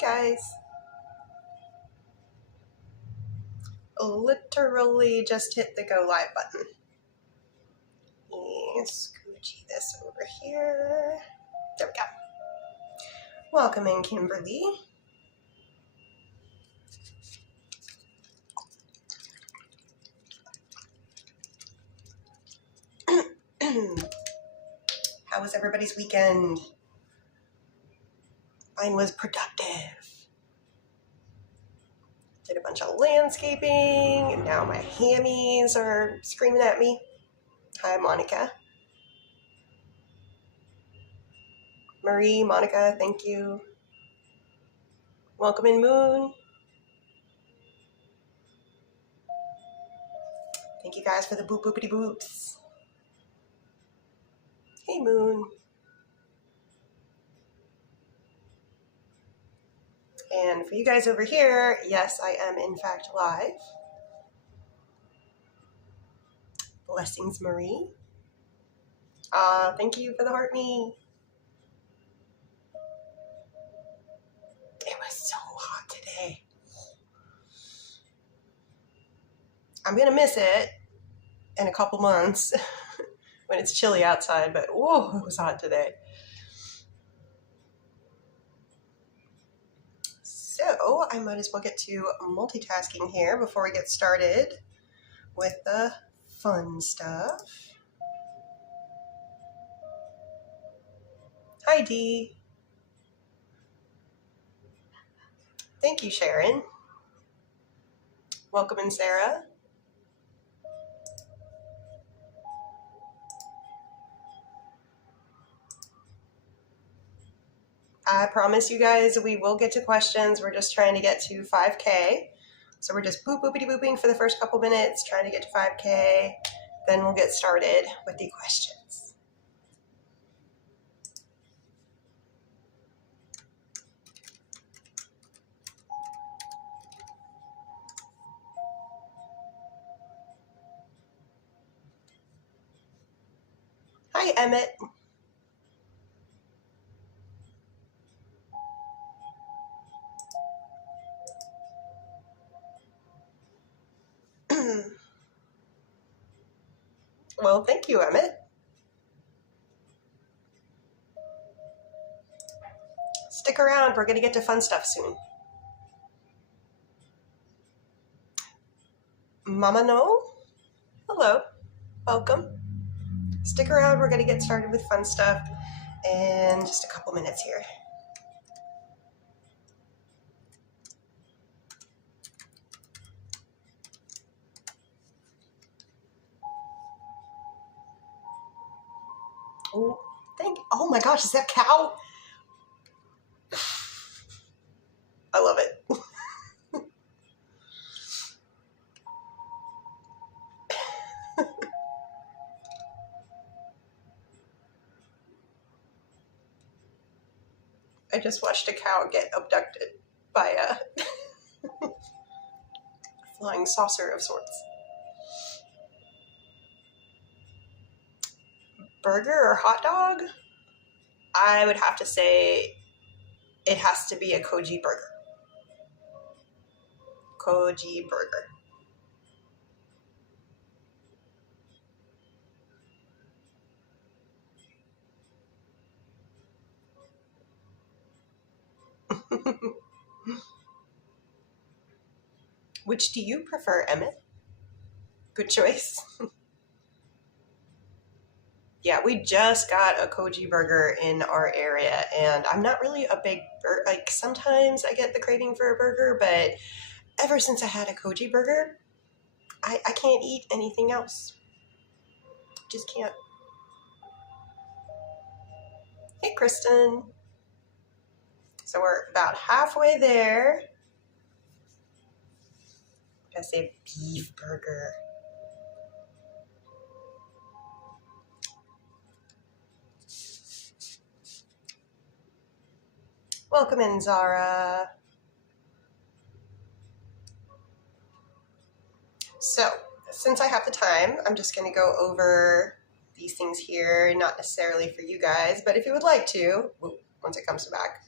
guys. Literally just hit the go live button. And scoochie this over here. There we go. Welcome in, Kimberly. How was everybody's weekend? Mine was productive. Did a bunch of landscaping, and now my hammies are screaming at me. Hi, Monica. Marie, Monica, thank you. Welcome in, Moon. Thank you guys for the boop boopity boops. Hey, Moon. And for you guys over here, yes, I am in fact live. Blessings, Marie. Thank you for the heart me. It was so hot today. I'm gonna miss it in a couple months when it's chilly outside, but whoa, it was hot today. So I might as well get to multitasking here before we get started with the fun stuff. Hi, Dee. Thank you, Sharon. Welcome in, Sarah. I promise you guys we will get to questions. We're just trying to get to 5K. So we're just boop boopity booping for the first couple minutes, trying to get to 5K. Then we'll get started with the questions. Hi, Emmett. Well, thank you, Emmett. Stick around. We're going to get to fun stuff soon. Mama No? Hello. Welcome. Stick around. We're going to get started with fun stuff in just a couple minutes here. Oh, oh my gosh, is that a cow? I love it. I just watched a cow get abducted by a flying saucer of sorts. Burger or hot dog? I would have to say it has to be a koji burger. Koji burger. Which do you prefer, Emmett? Good choice. Yeah, we just got a koji burger in our area, and I'm not really a big burger. Like, sometimes I get the craving for a burger, but ever since I had a koji burger, I can't eat anything else. Just can't. Hey, Kristen. So we're about halfway there. I say beef burger. Welcome in, Zara. So, since I have the time, I'm just going to go over these things here, not necessarily for you guys, but if you would like to, once it comes back.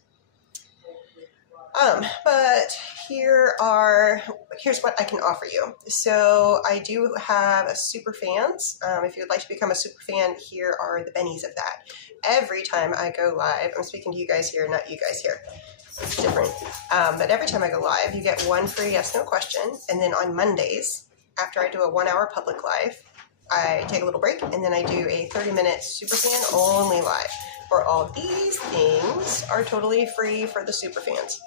But here's what I can offer you. So I do have a super fans. If you'd like to become a super fan, here are the bennies of that. Every time I go live, I'm speaking to you guys here, not you guys here. It's different. But every time I go live, you get one free yes, no question. And then on Mondays, after I do a 1 hour public live, I take a little break and then I do a 30-minute super fan only live, where all these things are totally free for the super fans.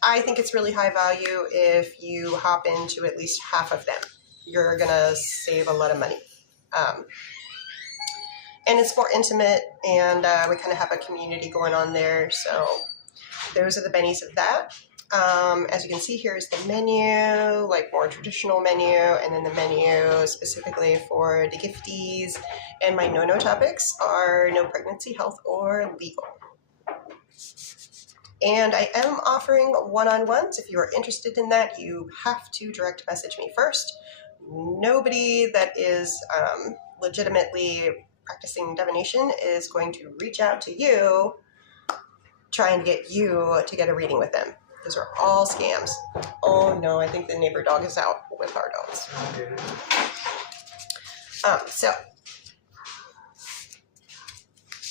I think it's really high value if you hop into at least half of them. You're going to save a lot of money. And it's more intimate, and we kind of have a community going on there. So those are the bennies of that. As you can see, here is the menu, like more traditional menu, and then the menu specifically for the gifties. And my no topics are no pregnancy, health, or legal. And I am offering one-on-ones. If you are interested in that, you have to direct message me first. Nobody that is legitimately practicing divination is going to reach out to you trying to get you to get a reading with them. Those are all scams. Oh no, I think the neighbor dog is out with our dogs. So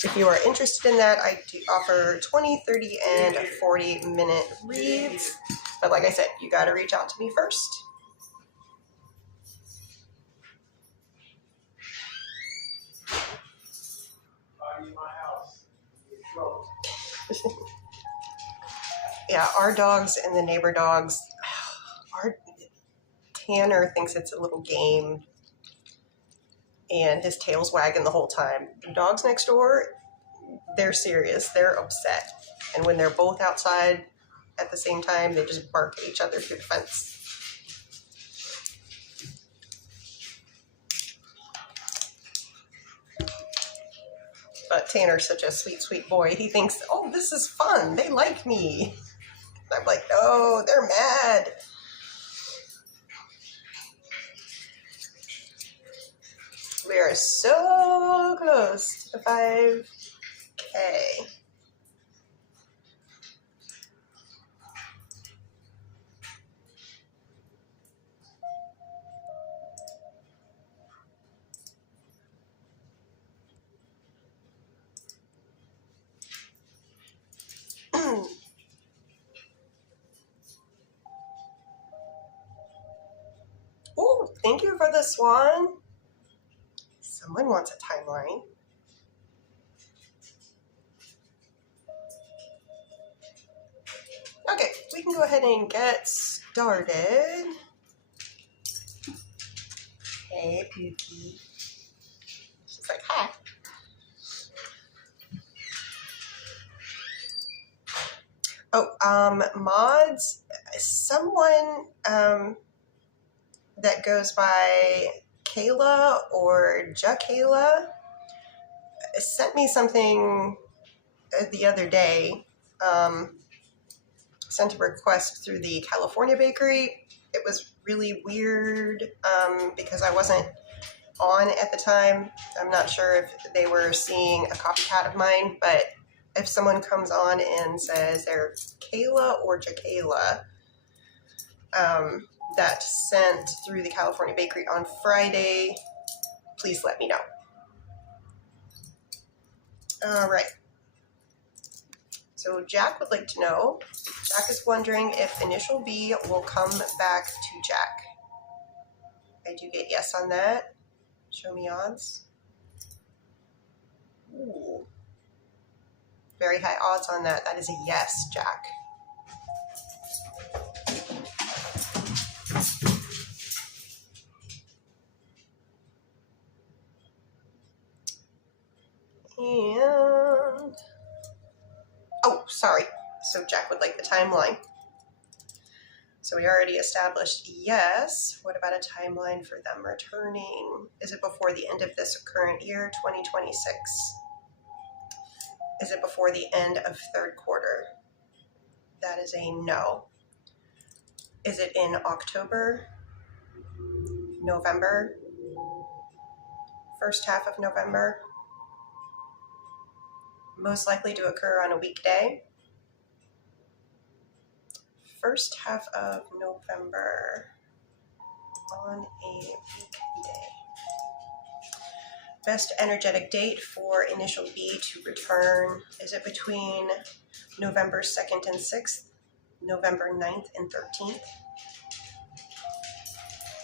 if you are interested in that, I do offer 20, 30, and 40-minute reads. But like I said, you got to reach out to me first. Yeah, our dogs and the neighbor dogs, our Tanner thinks it's a little game and his tail's wagging the whole time. The dogs next door, they're serious. They're upset. And when they're both outside at the same time, they just bark at each other through the fence. But Tanner's such a sweet, sweet boy. He thinks, oh, this is fun. They like me. I'm like, no, they're mad. We are so close to the 5K. Oh, thank you for the swan. Someone wants a timeline. Okay, we can go ahead and get started. Hey, Pookie. She's like, hi. Oh, mods, someone that goes by Kayla or Jakayla sent me something the other day. Sent a request through the California bakery. It was really weird because I wasn't on at the time. I'm not sure if they were seeing a copycat of mine, but if someone comes on and says they're Kayla or Jakayla, that sent through the California bakery on Friday, please let me know. All right. So Jack would like to know, Jack is wondering if initial B will come back to Jack. I do get yes on that. Show me odds. Ooh. Very high odds on that. That is a yes, Jack. And, oh, sorry. So Jack would like the timeline. So we already established yes. What about a timeline for them returning? Is it before the end of this current year, 2026? Is it before the end of third quarter? That is a no. Is it in October, November, first half of November? Most likely to occur on a weekday. first half of November on a weekday. Best energetic date for initial B to return. Is it between November 2nd and 6th, November 9th and 13th?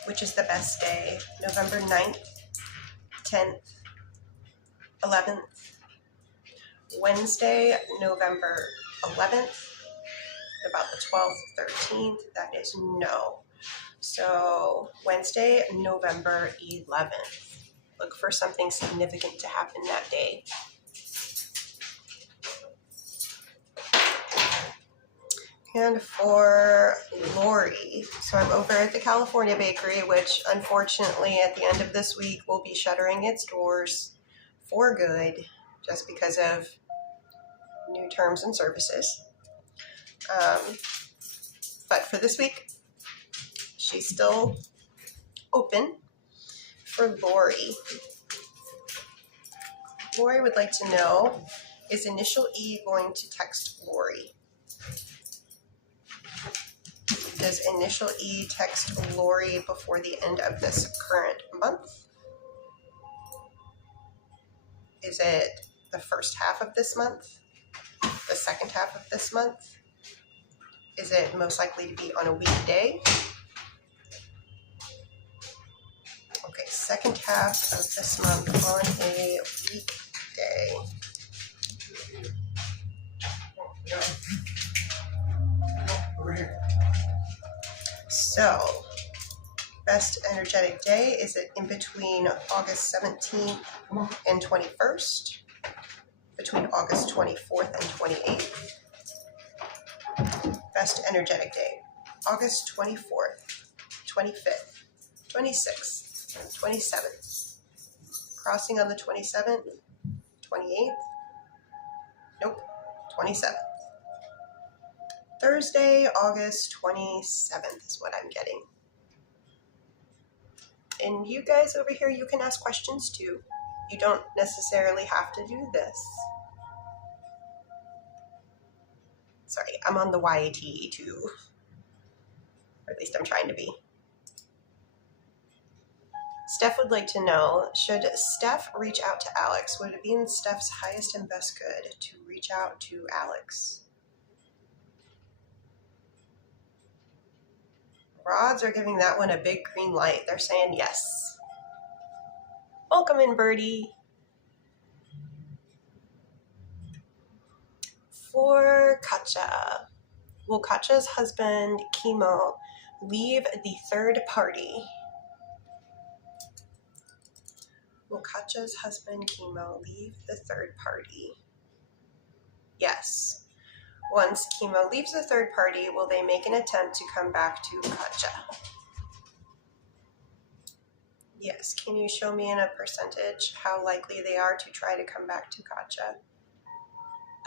Which is the best day? November 9th, 10th, 11th. Wednesday, November 11th. About the 12th, 13th, that is no. So Wednesday, November 11th. Look for something significant to happen that day. And for Lori, so I'm over at the California Bakery, which unfortunately at the end of this week will be shuttering its doors for good, just because of new terms and services. But for this week, she's still open. For Lori, Lori would like to know, is initial E going to text Lori? Does initial E text Lori before the end of this current month? Is it the first half of this month? The second half of this month? Is it most likely to be on a weekday? Okay, second half of this month on a weekday. Over here. So, best energetic day, is it in between August 17th and 21st? Between August 24th and 28th? Best energetic day, August 24th, 25th, 26th, 27th. Crossing on the 27th, 28th? Nope, 27th. Thursday, August 27th is what I'm getting. And you guys over here, you can ask questions too. You don't necessarily have to do this. Sorry, I'm on the YAT too. Or at least I'm trying to be. Steph would like to know, should Steph reach out to Alex? Would it be in Steph's highest and best good to reach out to Alex? Rods are giving that one a big green light. They're saying yes. Welcome in, Birdie. For Katja, will Katja's husband, Chemo, leave the third party? Will Katja's husband, Chemo, leave the third party? Yes. Once Chemo leaves the third party, will they make an attempt to come back to Katja? Yes. Can you show me in a percentage how likely they are to try to come back to Katja?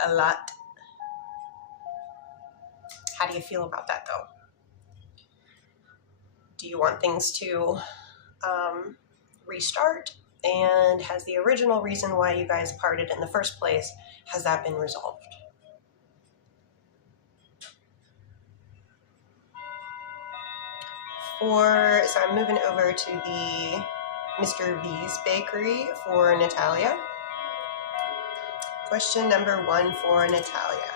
A lot. How do you feel about that, though? Do you want things to restart? And has the original reason why you guys parted in the first place, has that been resolved? So I'm moving over to the Mr. V's Bakery for Natalia. Question number 1 for Natalia.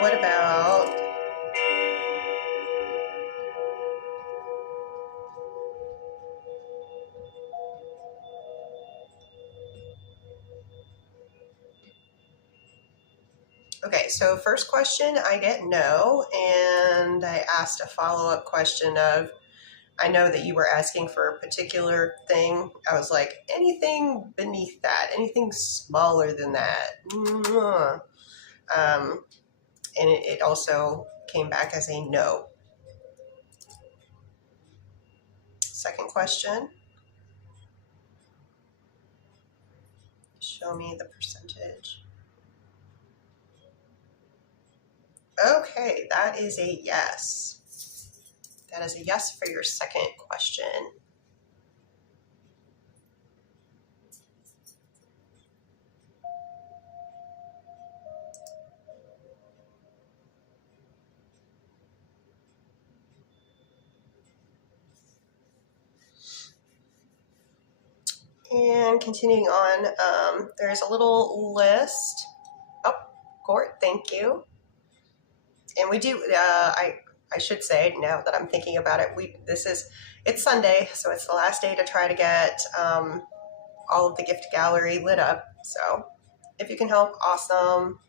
What about okay, so first question, I get no, and I asked a follow-up question of, I know that you were asking for a particular thing. I was like, anything beneath that, anything smaller than that. And it also came back as a no. Second question. Show me the percentage. Okay, that is a yes. That is a yes for your second question. And continuing on, there's a little list. Oh, Gort, thank you. And we do, I should say now that I'm thinking about it, it's Sunday, so it's the last day to try to get all of the gift gallery lit up. So if you can help, awesome.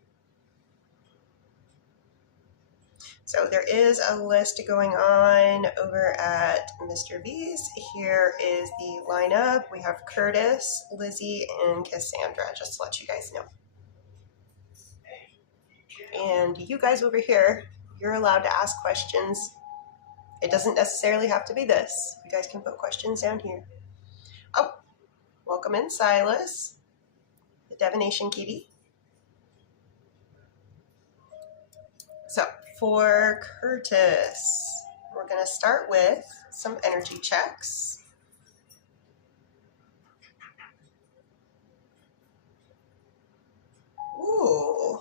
So there is a list going on over at Mr. V's. Here is the lineup. We have Curtis, Lizzie, and Cassandra, just to let you guys know. And you guys over here, you're allowed to ask questions. It doesn't necessarily have to be this. You guys can put questions down here. Oh, welcome in, Silas, the Divination Kitty. So for Curtis, we're going to start with some energy checks. Ooh.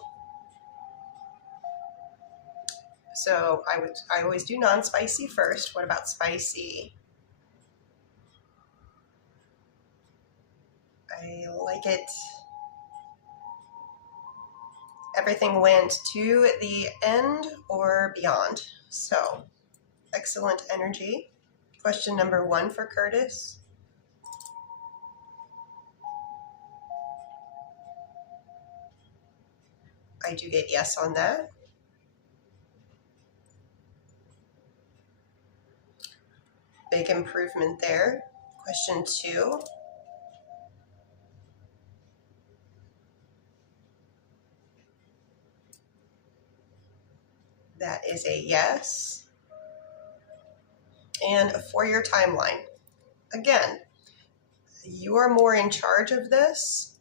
So I always do non-spicy first. What about spicy? I like it. Everything went to the end or beyond. So excellent energy. Question number 1 for Curtis. I do get yes on that. Big improvement there. Question 2. That is a yes. And for your timeline, again, you are more in charge of this,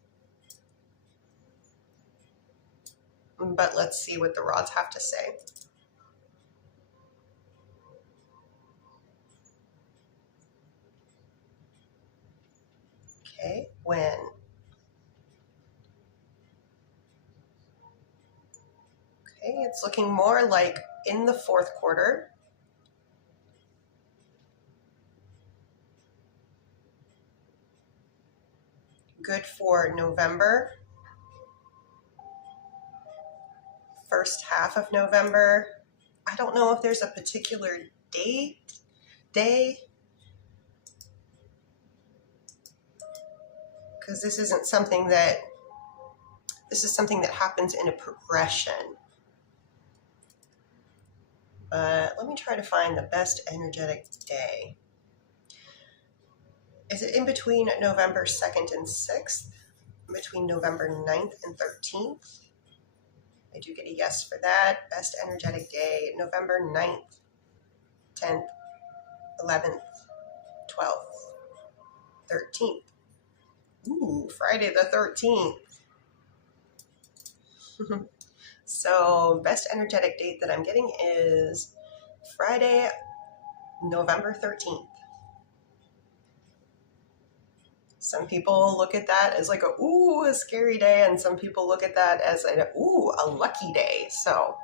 but let's see what the rods have to say. Okay, when? Okay, it's looking more like in the 4th quarter. Good for November. First half of November. I don't know if there's a particular day, because this is something that happens in a progression. But let me try to find the best energetic day. Is it in between November 2nd and 6th? Between November 9th and 13th? I do get a yes for that. Best energetic day, November 9th, 10th, 11th, 12th, 13th. Ooh, Friday the 13th. So best energetic date that I'm getting is Friday, November 13th. Some people look at that as like a scary day, and some people look at that as a lucky day. So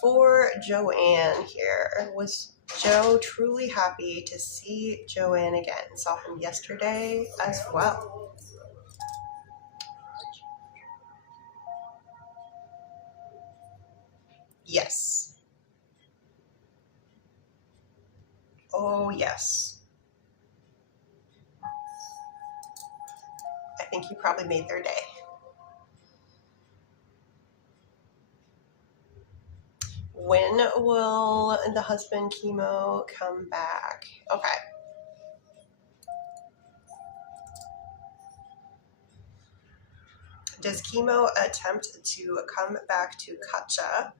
for Joanne here, was Joe truly happy to see Joanne again? Saw him yesterday as well. Yes. Oh, yes. I think you probably made their day. When will the husband chemo come back? Okay. Does chemo attempt to come back to Kacha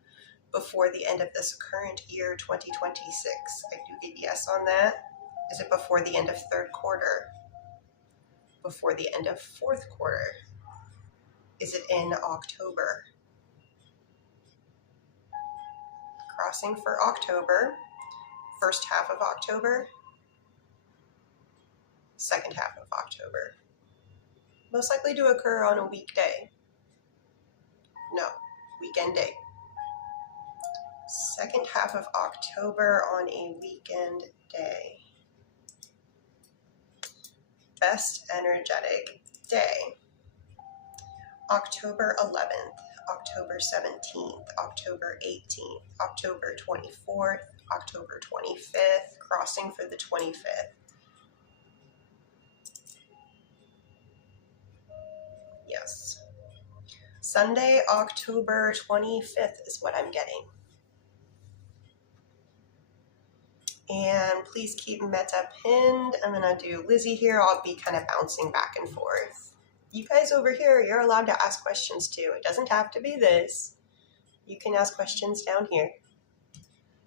before the end of this current year, 2026? I do get yes on that. Is it before the end of 3rd quarter? Before the end of 4th quarter? Is it in October? crossing for October, first half of October, second half of October. Most likely to occur on a weekday. No, weekend day. Second half of October on a weekend day. Best energetic day. October 11th, October 17th, October 18th, October 24th, October 25th, crossing for the 25th. Yes. Sunday, October 25th is what I'm getting. And please keep Meta pinned. I'm going to do Lizzie here. I'll be kind of bouncing back and forth. You guys over here, you're allowed to ask questions too. It doesn't have to be this. You can ask questions down here.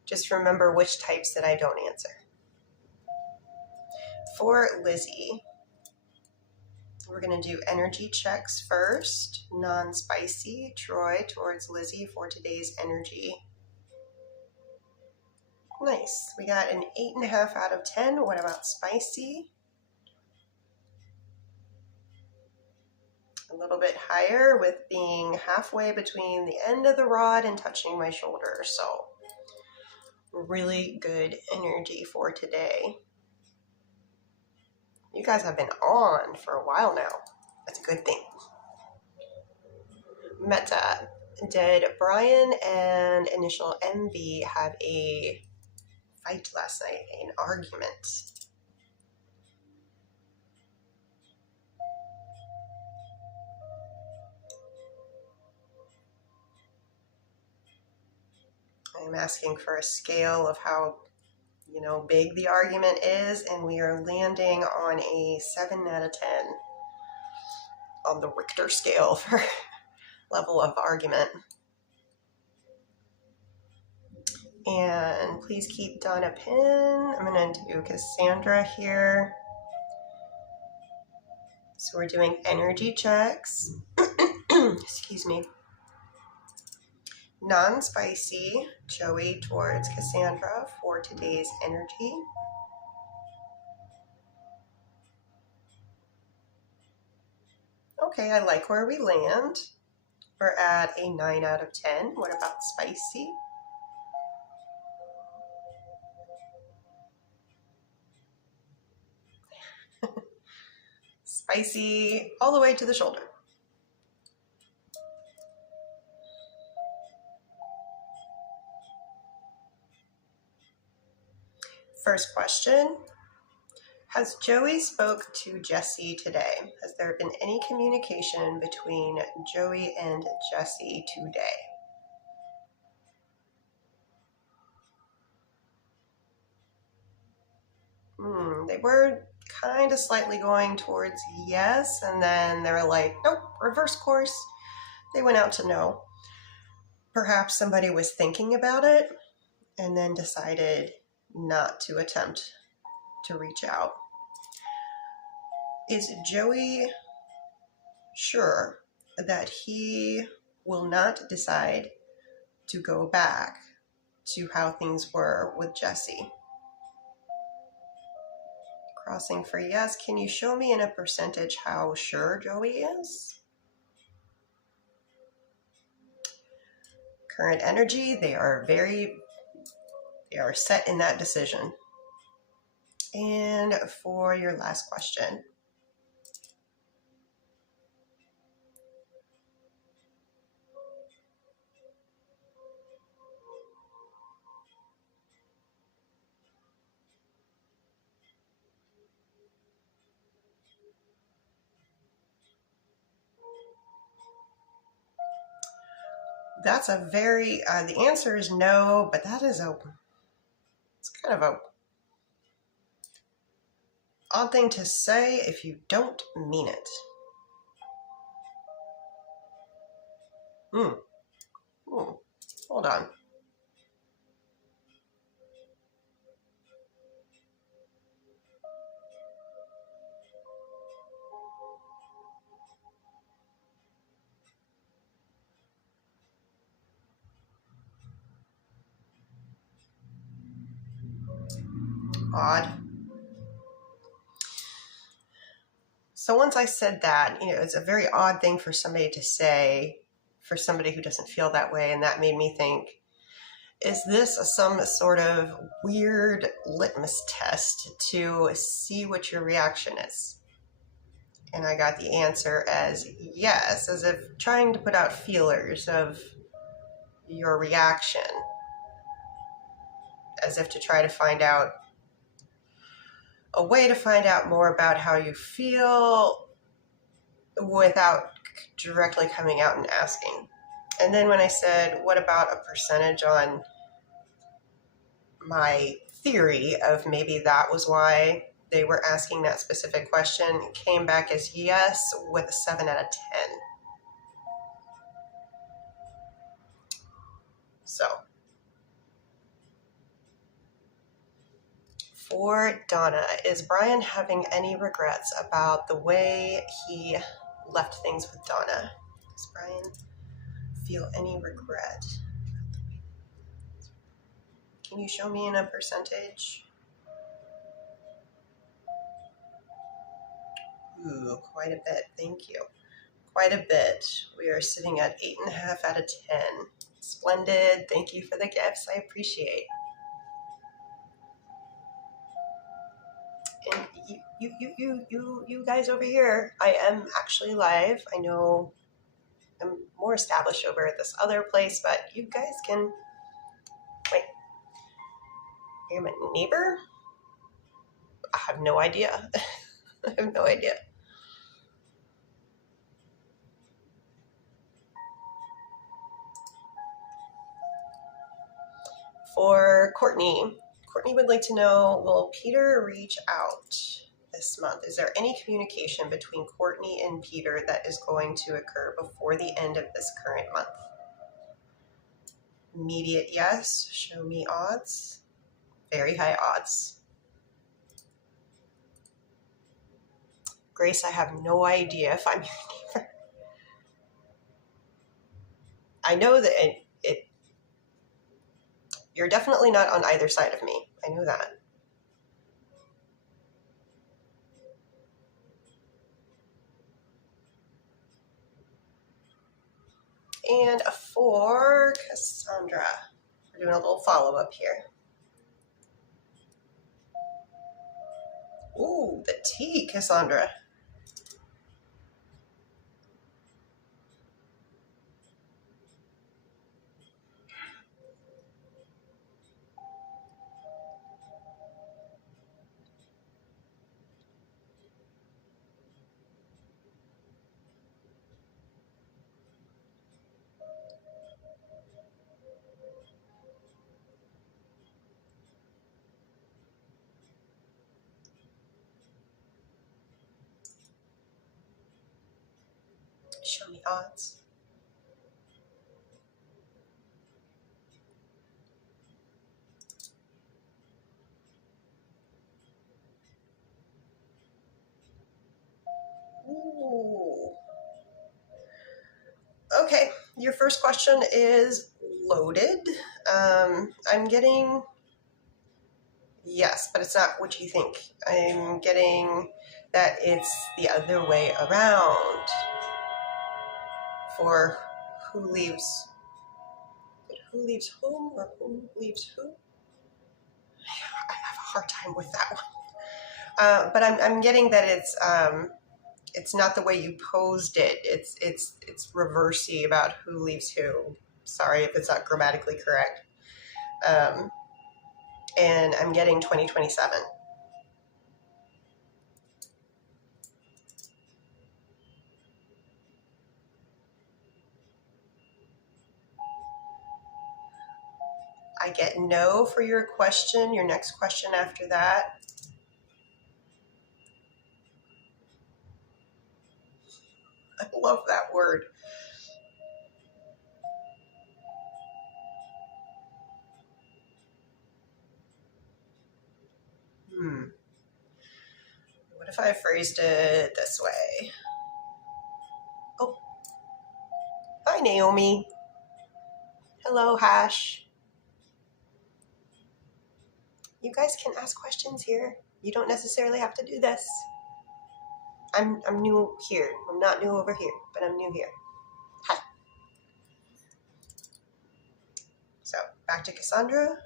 Just remember which types that I don't answer. For Lizzie, we're going to do energy checks first. Non-spicy. Troy towards Lizzie for today's energy. Nice. We got an 8.5 out of 10. What about spicy? A little bit higher with being halfway between the end of the rod and touching my shoulder. So really good energy for today. You guys have been on for a while now. That's a good thing. Meta. Did Brian and initial MB have a fight last night, an argument? I'm asking for a scale of how, big the argument is, and we are landing on a 7 out of 10 on the Richter scale for level of argument. And please keep Donna pin. I'm going to do Cassandra here. So we're doing energy checks. Excuse me. Non-spicy, Joey towards Cassandra for today's energy. Okay, I like where we land. We're at a 9 out of 10. What about spicy? Spicy all the way to the shoulder. First question. Has Joey spoke to Jesse today? Has there been any communication between Joey and Jesse today? They were kind of slightly going towards yes, and then they were like, nope, reverse course. They went out to no. Perhaps somebody was thinking about it and then decided not to attempt to reach out. Is Joey sure that he will not decide to go back to how things were with Jesse? Crossing for yes. Can you show me in a percentage how sure Joey is? Current energy, they are set in that decision. And for your last question. That's a very, the answer is no, but that is it's kind of a odd thing to say if you don't mean it. Hold on. odd. So once I said that, it's a very odd thing for somebody to say for somebody who doesn't feel that way. And that made me think, is this some sort of weird litmus test to see what your reaction is? And I got the answer as yes, as if trying to put out feelers of your reaction, as if to try to find out a way to find out more about how you feel without directly coming out and asking. And then when I said, what about a percentage on my theory of maybe that was why they were asking that specific question, it came back as yes with a 7 out of 10. So for Donna, is Brian having any regrets about the way he left things with Donna? Does Brian feel any regret? Can you show me in a percentage? Ooh, quite a bit. Thank you. Quite a bit. We are sitting at 8.5 out of 10. Splendid. Thank you for the gifts. I appreciate. And you guys over here, I am actually live. I know I'm more established over at this other place, but you guys can wait. You're my neighbor? I have no idea. I have no idea. For Courtney, Courtney would like to know, will Peter reach out this month? Is there any communication between Courtney and Peter that is going to occur before the end of this current month? Immediate yes. Show me odds. Very high odds. Grace, I have no idea if I'm your neighbor. I know that you're definitely not on either side of me. I know that. And for Cassandra, we're doing a little follow-up here. Ooh, the tea, Cassandra. Show me odds. Ooh. Okay, your first question is loaded. I'm getting yes, but it's not what you think. I'm getting that it's the other way around for who leaves whom or who leaves who. I have a hard time with that one. But I'm getting that it's not the way you posed it. It's reversey about who leaves who. Sorry if it's not grammatically correct. And I'm getting 2027. I get no for your question. Your next question after that. I love that word. What if I phrased it this way? Oh, hi, Naomi. Hello, Hash. You guys can ask questions here. You don't necessarily have to do this. I'm new here. I'm not new over here, but I'm new here. Hi. So back to Cassandra.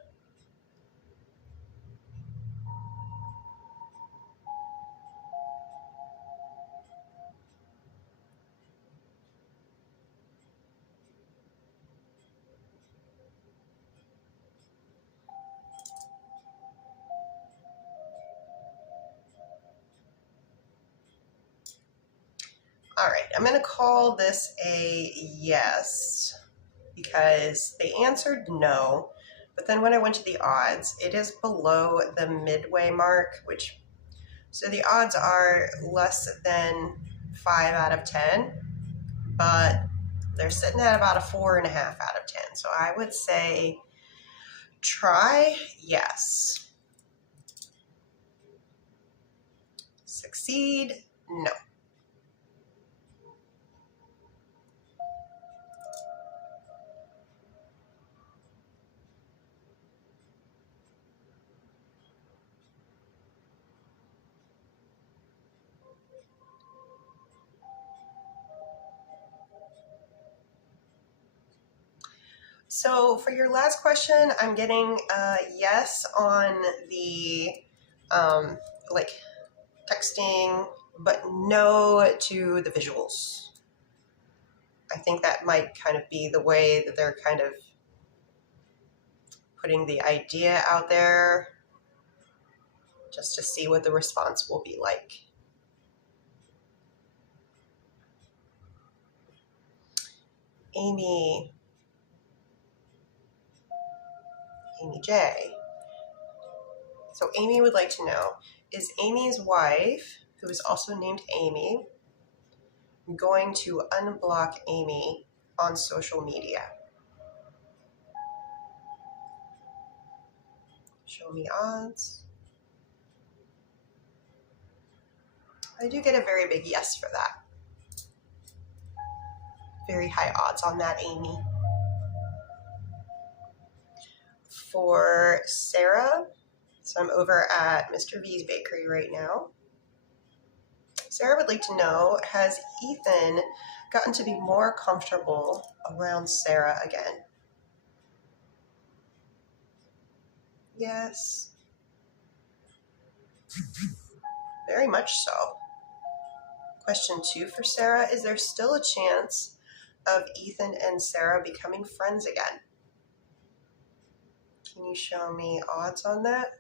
All right, I'm going to call this a yes because they answered no, but then when I went to the odds, it is below the midway mark, which, so the odds are less than 5 out of 10, but they're sitting at about a 4.5 out of 10. So I would say try yes. Succeed, no. So for your last question, I'm getting a yes on the like texting, but no to the visuals. I think that might kind of be the way that they're kind of putting the idea out there just to see what the response will be like. Amy J. So Amy would like to know, is Amy's wife, who is also named Amy, going to unblock Amy on social media? Show me odds. I do get a very big yes for that. Very high odds on that, Amy. For Sarah, so I'm over at Mr. V's bakery right now. Sarah would like to know, has Ethan gotten to be more comfortable around Sarah again? Yes. Very much so. Question 2 for Sarah, is there still a chance of Ethan and Sarah becoming friends again? Can you show me odds on that?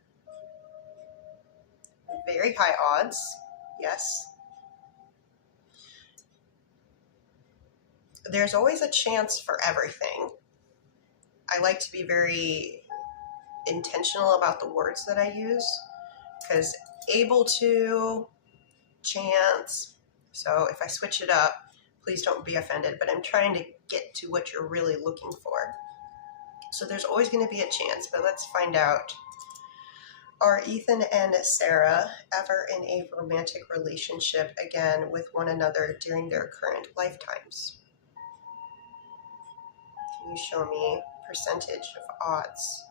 Very high odds, yes. There's always a chance for everything. I like to be very intentional about the words that I use, because able to, chance. So if I switch it up, please don't be offended, but I'm trying to get to what you're really looking for. So there's always going to be a chance, but let's find out. Are Ethan and Sarah ever in a romantic relationship again with one another during their current lifetimes? Can you show me percentage of odds?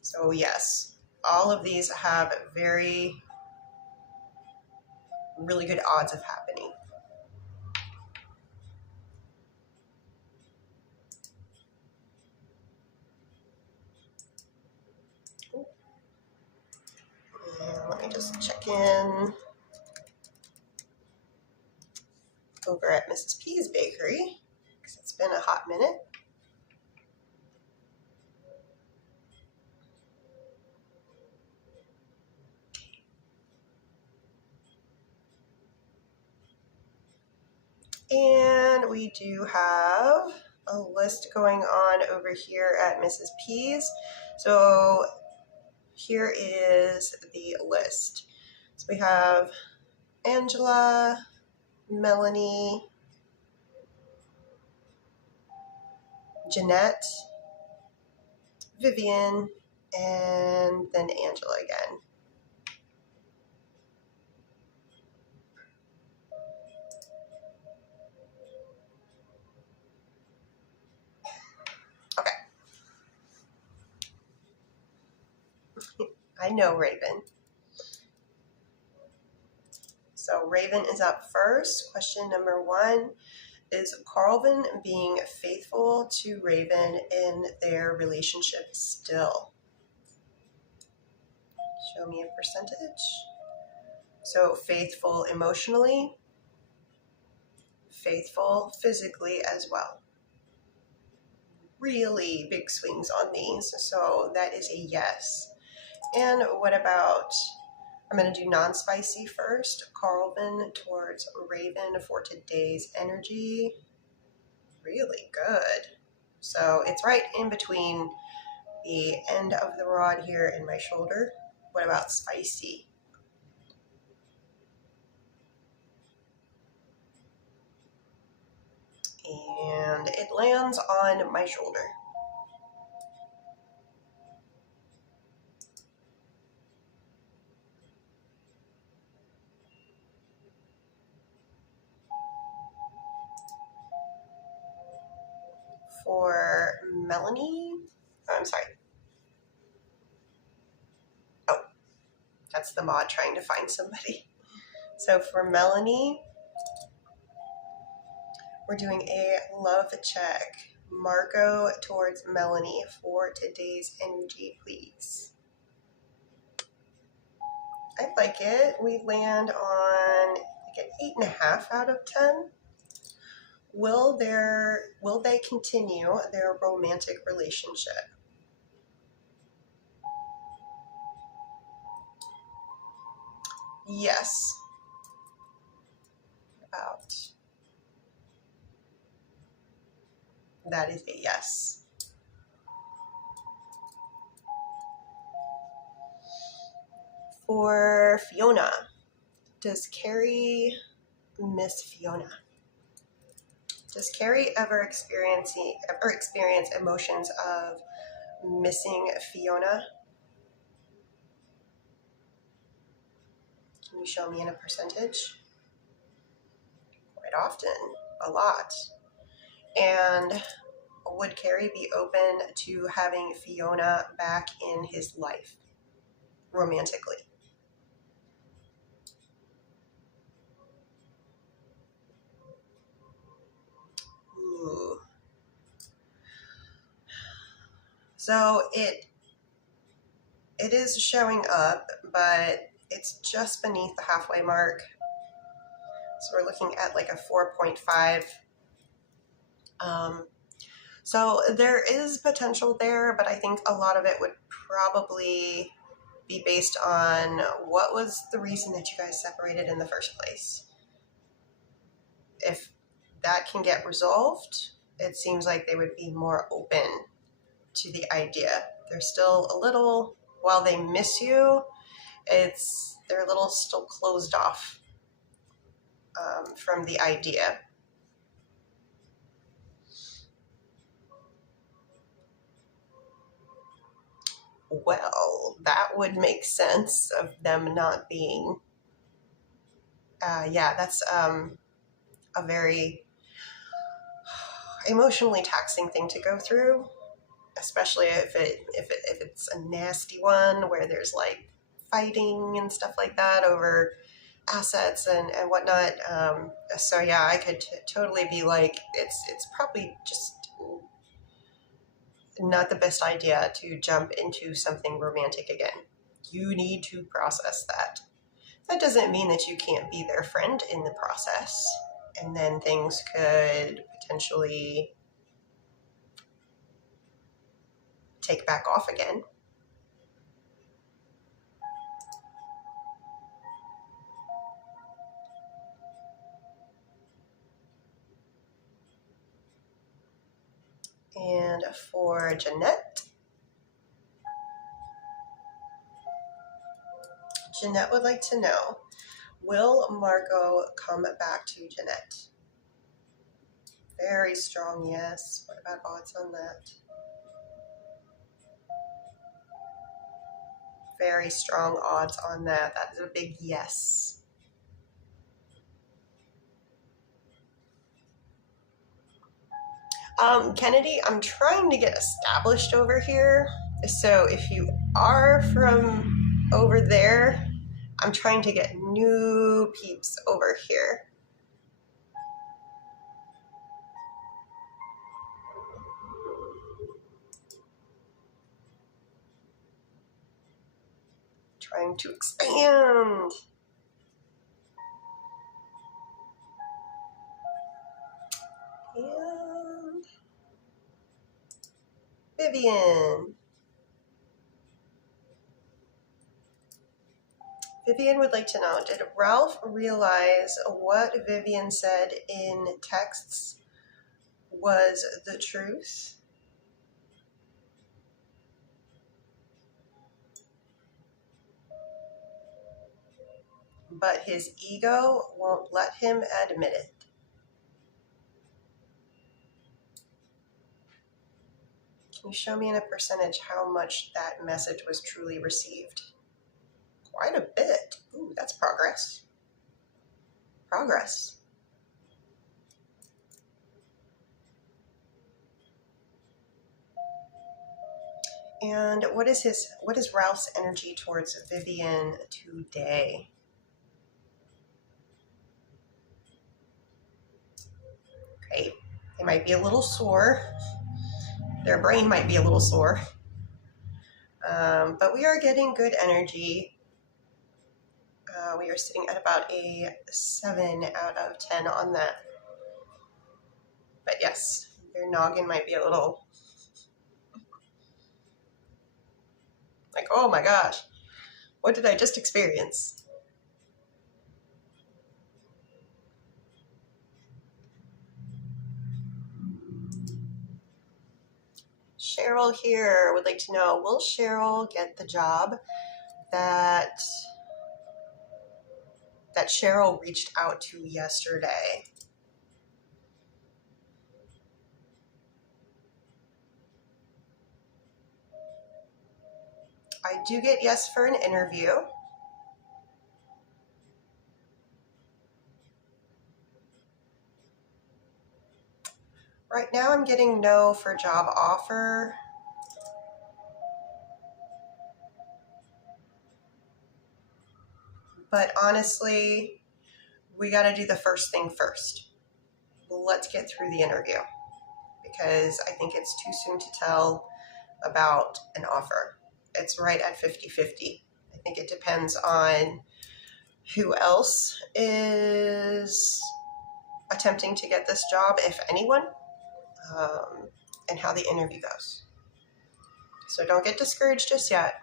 So yes, all of these have very, really good odds of happening. And let me just check in over at Mrs. P's bakery, because it's been a hot minute. And we do have a list going on over here at Mrs. P's. So here is the list. So we have Angela, Melanie, Jeanette, Vivian, and then Angela again. Okay, I know Raven. So Raven is up first. Question number 1. Is Carlvin being faithful to Raven in their relationship still? Show me a percentage. So faithful emotionally, faithful physically as well. Really big swings on these, so that is a yes. And what about, I'm going to do non-spicy first. Carlvin towards Raven for today's energy. Really good. So it's right in between the end of the rod here and my shoulder. What about spicy? And it lands on my shoulder. For Melanie, oh, I'm sorry. Oh, that's the mod trying to find somebody. So for Melanie, we're doing a love check. Margot towards Melanie for today's energy, please. I like it. We land on like an 8.5 out of 10. Will they continue their romantic relationship? Yes. About. That is a yes. For Fiona, does Carrie miss Fiona? Does Carrie ever experience emotions of missing Fiona? Can you show me in a percentage? Quite often, a lot. And would Carrie be open to having Fiona back in his life romantically? Ooh. So it is showing up, but it's just beneath the halfway mark. So we're looking at like a 4.5. So there is potential there, but I think a lot of it would probably be based on what was the reason that you guys separated in the first place. If that can get resolved, it seems like they would be more open to the idea. They're still a little, while they miss you, they're a little still closed off from the idea. Well, that would make sense of them not being. Yeah, that's a very emotionally taxing thing to go through, especially if it's a nasty one where there's like fighting and stuff like that over assets and whatnot. So yeah, I could totally be like, it's probably just not the best idea to jump into something romantic again. You need to process that. That doesn't mean that you can't be their friend in the process, and then things could potentially take back off again. And for Jeanette, Jeanette would like to know, will Margot come back to Jeanette? Very strong yes. What about odds on that? Very strong odds on that. That is a big yes. Kennedy, I'm trying to get established over here. So if you are from over there. I'm trying to get new peeps over here. Trying to expand. And Vivian. Vivian would like to know, did Ralph realize what Vivian said in texts was the truth? But his ego won't let him admit it. Can you show me in a percentage how much that message was truly received? Quite a bit. Ooh, that's progress. Progress. And what is Ralph's energy towards Vivian today? Okay, they might be a little sore. Their brain might be a little sore. But we are getting good energy. We are sitting at about a 7 out of 10 on that. But yes, their noggin might be a little like, oh my gosh, what did I just experience? Cheryl here would like to know, will Cheryl get the job that Cheryl reached out to yesterday? I do get yes for an interview. Right now I'm getting no for job offer. But honestly, we got to do the first thing first. Let's get through the interview because I think it's too soon to tell about an offer. It's right at 50-50. I think it depends on who else is attempting to get this job, if anyone, and how the interview goes. So don't get discouraged just yet.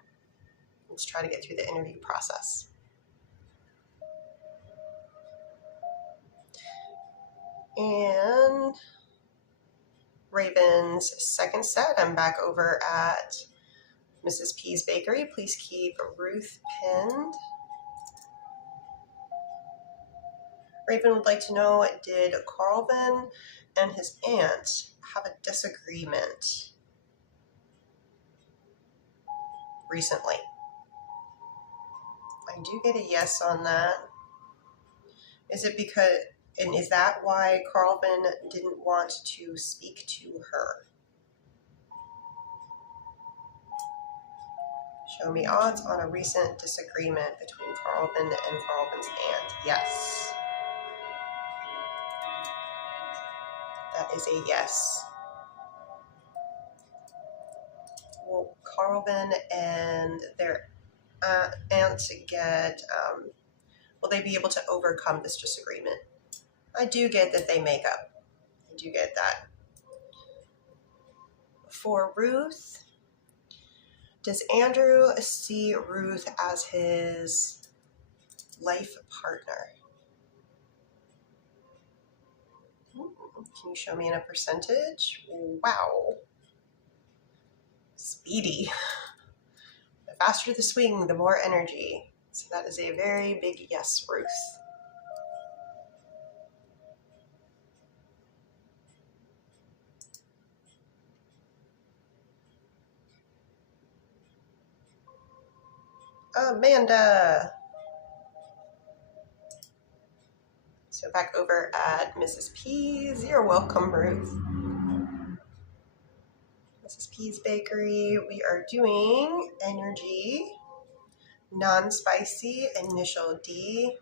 Let's try to get through the interview process. And Raven's second set, I'm back over at Mrs. P's Bakery. Please keep Ruth pinned. Raven would like to know, did Carlvin and his aunt have a disagreement recently? I do get a yes on that. Is it because, and is that why Carlvin didn't want to speak to her? Show me odds on a recent disagreement between Carlvin and Carlvin's aunt. Yes. That is a yes. Will Carlvin and their aunt get, will they be able to overcome this disagreement? I do get that they make up. I do get that. For Ruth, does Andrew see Ruth as his life partner? Can you show me in a percentage? Wow. Speedy. The faster the swing, the more energy. So that is a very big yes, Ruth. Amanda. So back over at Mrs. P's. You're welcome, Ruth. Mrs. P's Bakery. We are doing energy. Non-spicy, initial D.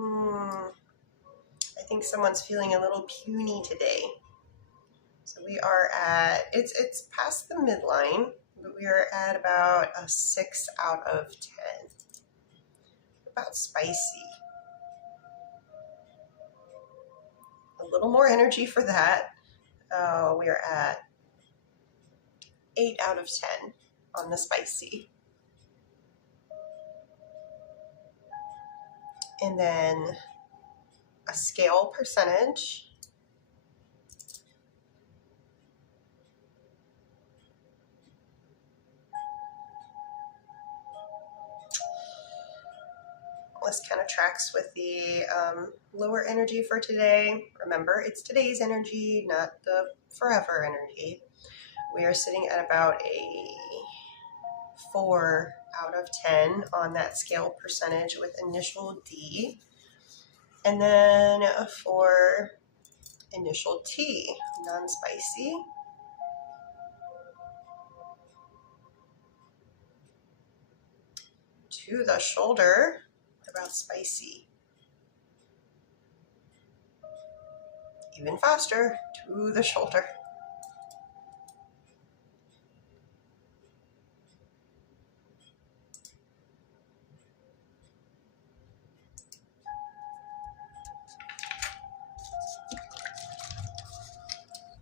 I think someone's feeling a little puny today. So we are at, it's past the midline, but we are at about a 6 out of 10. About spicy. A little more energy for that. We are at 8 out of 10 on the spicy. And then a scale percentage. This kind of tracks with the lower energy for today. Remember, it's today's energy, not the forever energy. We are sitting at about a 4 out of 10 on that scale percentage with initial D. And then for initial T, non-spicy. To the shoulder, what about spicy? Even faster, to the shoulder.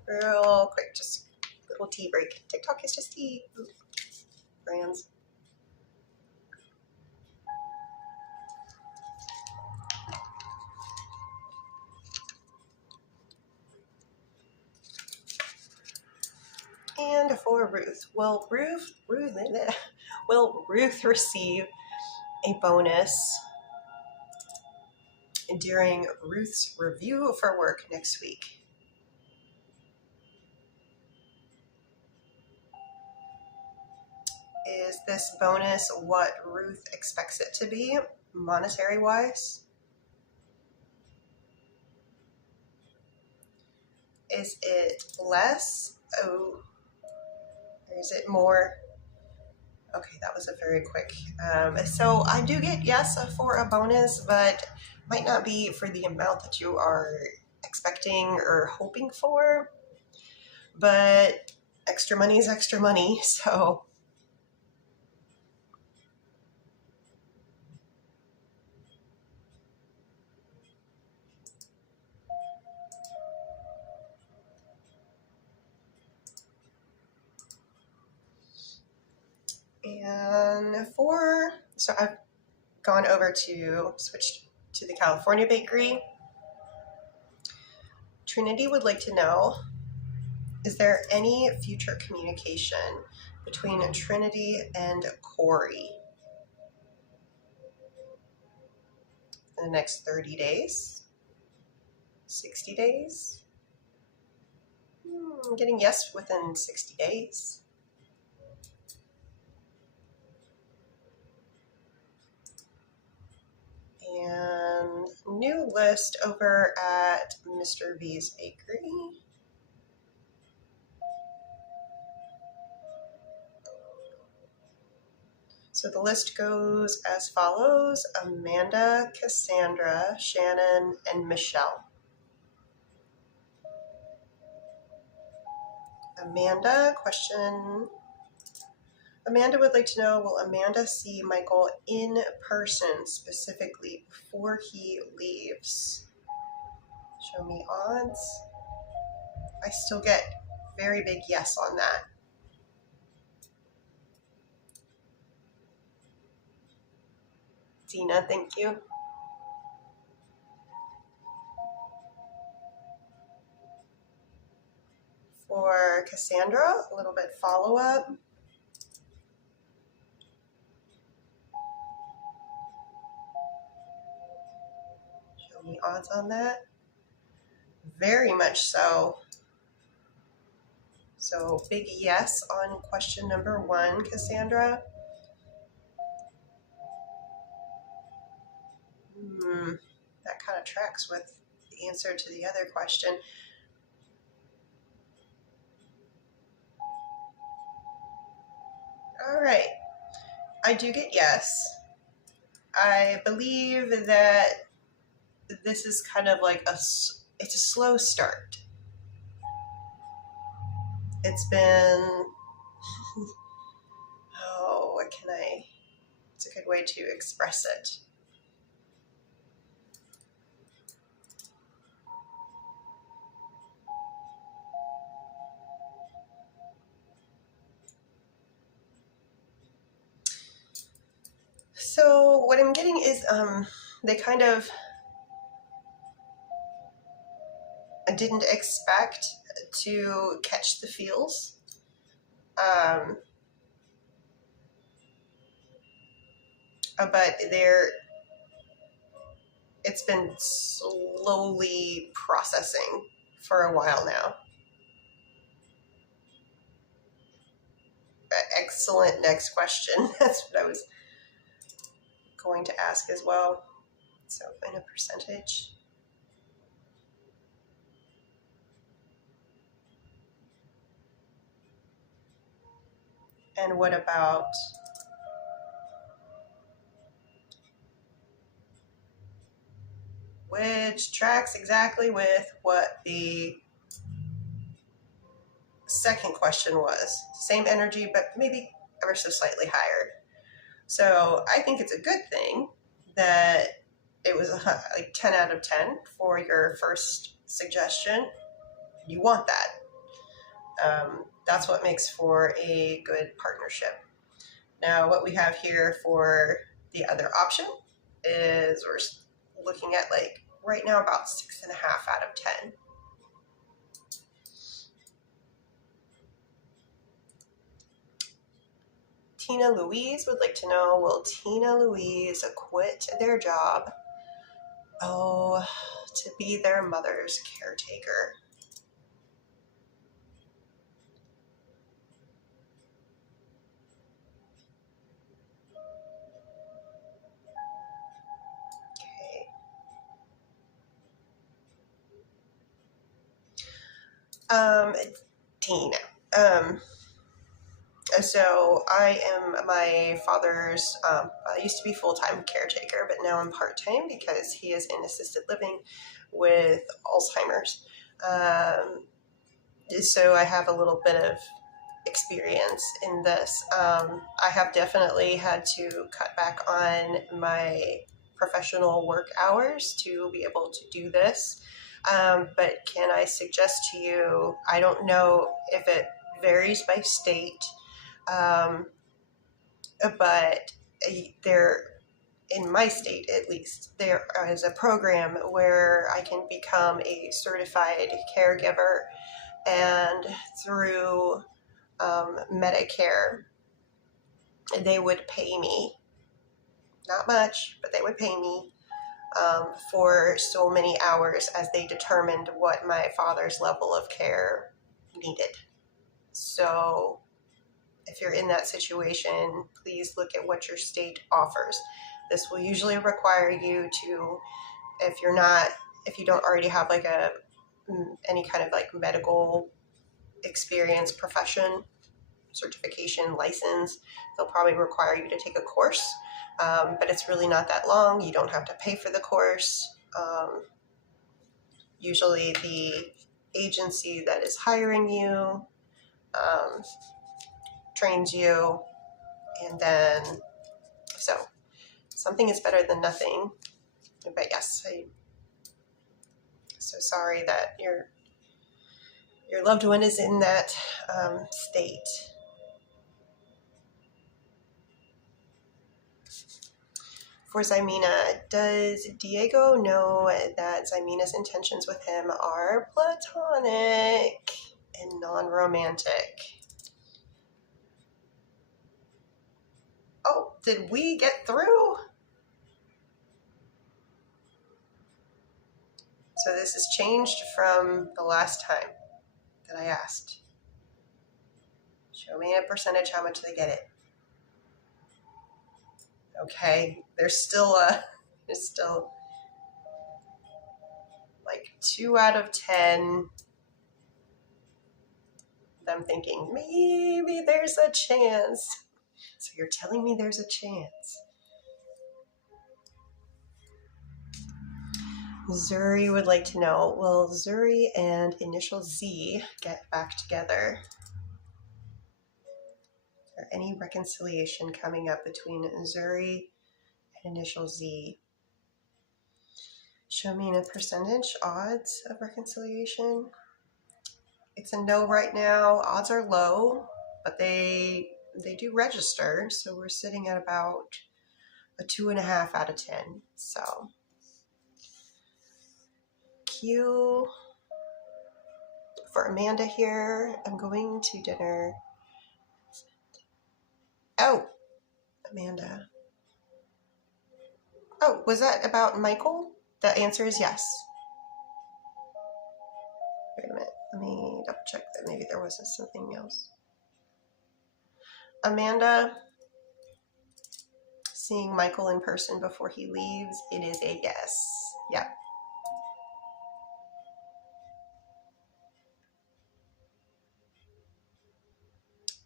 Real quick, just a little tea break. TikTok is just tea. Ooh, brands. And for Ruth, will Ruth receive a bonus during Ruth's review for work next week? Is this bonus what Ruth expects it to be, monetary wise? Is it less? Oh, or is it more? Okay, that was a very quick. So I do get yes for a bonus, but might not be for the amount that you are expecting or hoping for. But extra money is extra money, so. And so I've gone over to switched to the California bakery. Trinity would like to know, is there any future communication between Trinity and Corey in the next 30 days? 60 days? I'm getting yes within 60 days. And new list over at Mr. V's Bakery. So the list goes as follows: Amanda, Cassandra, Shannon, and Michelle. Amanda, Amanda would like to know, will Amanda see Michael in person specifically before he leaves? Show me odds. I still get very big yes on that. Dina, thank you. For Cassandra, a little bit follow-up. Show me odds on that. Very much so. So big yes on question number 1, Cassandra. That kind of tracks with the answer to the other question. All right. I do get yes. I believe that this is kind of like it's a slow start. It's been, oh, what can I, it's a good way to express it. So what I'm getting is they kind of didn't expect to catch the feels. Um, but it's been slowly processing for a while now. Excellent next question. That's what I was going to ask as well. So in a percentage. And what about which tracks exactly with what the second question was? Same energy, but maybe ever so slightly higher. So I think it's a good thing that it was like 10 out of 10 for your first suggestion. You want that. That's what makes for a good partnership. Now, what we have here for the other option is we're looking at like right now about 6.5 out of 10. Tina Louise would like to know, will Tina Louise quit their job? Oh, to be their mother's caretaker. Okay. Tina. So I am my father's, I used to be full-time caretaker, but now I'm part-time because he is in assisted living with Alzheimer's. So I have a little bit of experience in this. I have definitely had to cut back on my professional work hours to be able to do this. But can I suggest to you, I don't know if it varies by state, um, but there, in my state at least, there is a program where I can become a certified caregiver, and through Medicare, they would pay me, not much, but they would pay me for so many hours as they determined what my father's level of care needed. So if you're in that situation, please look at what your state offers. This will usually require you to, if you don't already have like any kind of like medical experience, profession, certification, license, they'll probably require you to take a course. But it's really not that long. You don't have to pay for the course. Usually the agency that is hiring you trains you, and then so something is better than nothing. But yes, I'm so sorry that your loved one is in that state. For Ximena, does Diego know that Ximena's intentions with him are platonic and non-romantic? Oh, did we get through? So this has changed from the last time that I asked. Show me a percentage how much they get it. Okay, there's still like 2 out of 10. I'm thinking maybe there's a chance. So you're telling me there's a chance. Zuri would like to know, will Zuri and initial Z get back together? Is there any reconciliation coming up between Zuri and initial Z? Show me in a percentage odds of reconciliation. It's a no right now. Odds are low, but they do register. So we're sitting at about a 2.5 out of 10. So Q for Amanda here. I'm going to dinner. Oh, Amanda. Oh, was that about Michael? The answer is yes. Wait a minute. Let me double check that maybe there was something else. Amanda, seeing Michael in person before he leaves, it is a yes. Yep.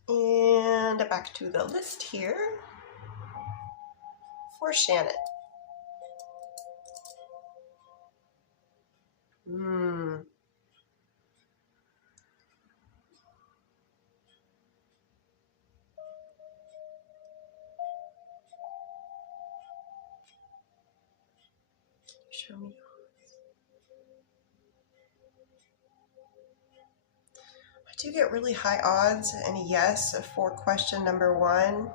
And back to the list here for Shannon. Show me. I do get really high odds and a yes for question number 1.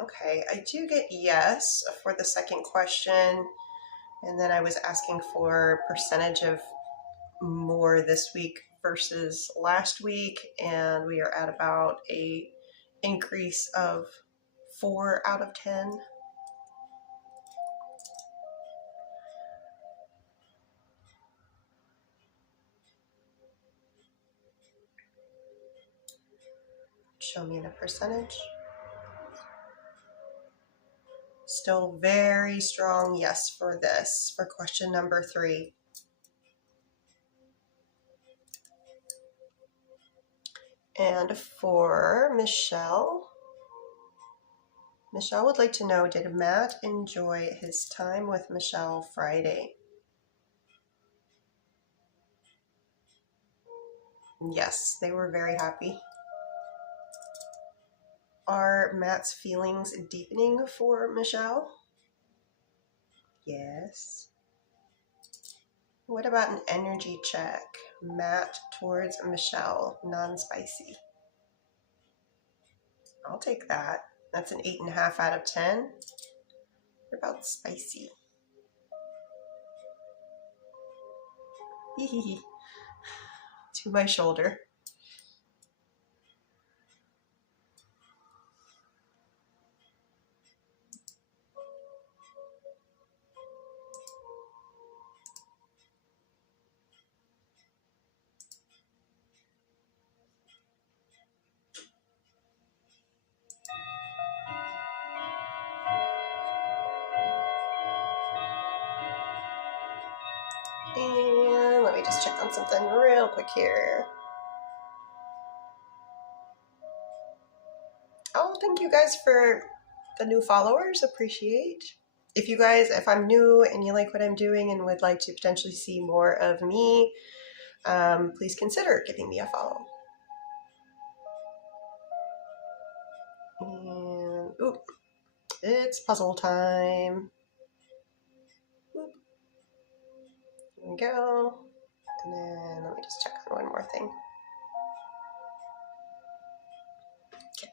Okay, I do get yes for the second question. And then I was asking for percentage of more this week versus last week. And we are at about a increase of 4 out of 10. Show me in a percentage. Still very strong yes for this, for question number 3. And for Michelle, Michelle would like to know, did Matt enjoy his time with Michelle Friday? Yes, they were very happy. Are Matt's feelings deepening for Michelle? Yes. What about an energy check? Matt towards Michelle, non-spicy. I'll take that. That's an 8.5 out of 10. What about spicy? To my shoulder. And let me just check on something real quick here. Oh, thank you guys for the new followers. Appreciate. If I'm new and you like what I'm doing and would like to potentially see more of me, please consider giving me a follow. And, oop, it's puzzle time. Oop. Here we go. And then let me just check on one more thing. Okay.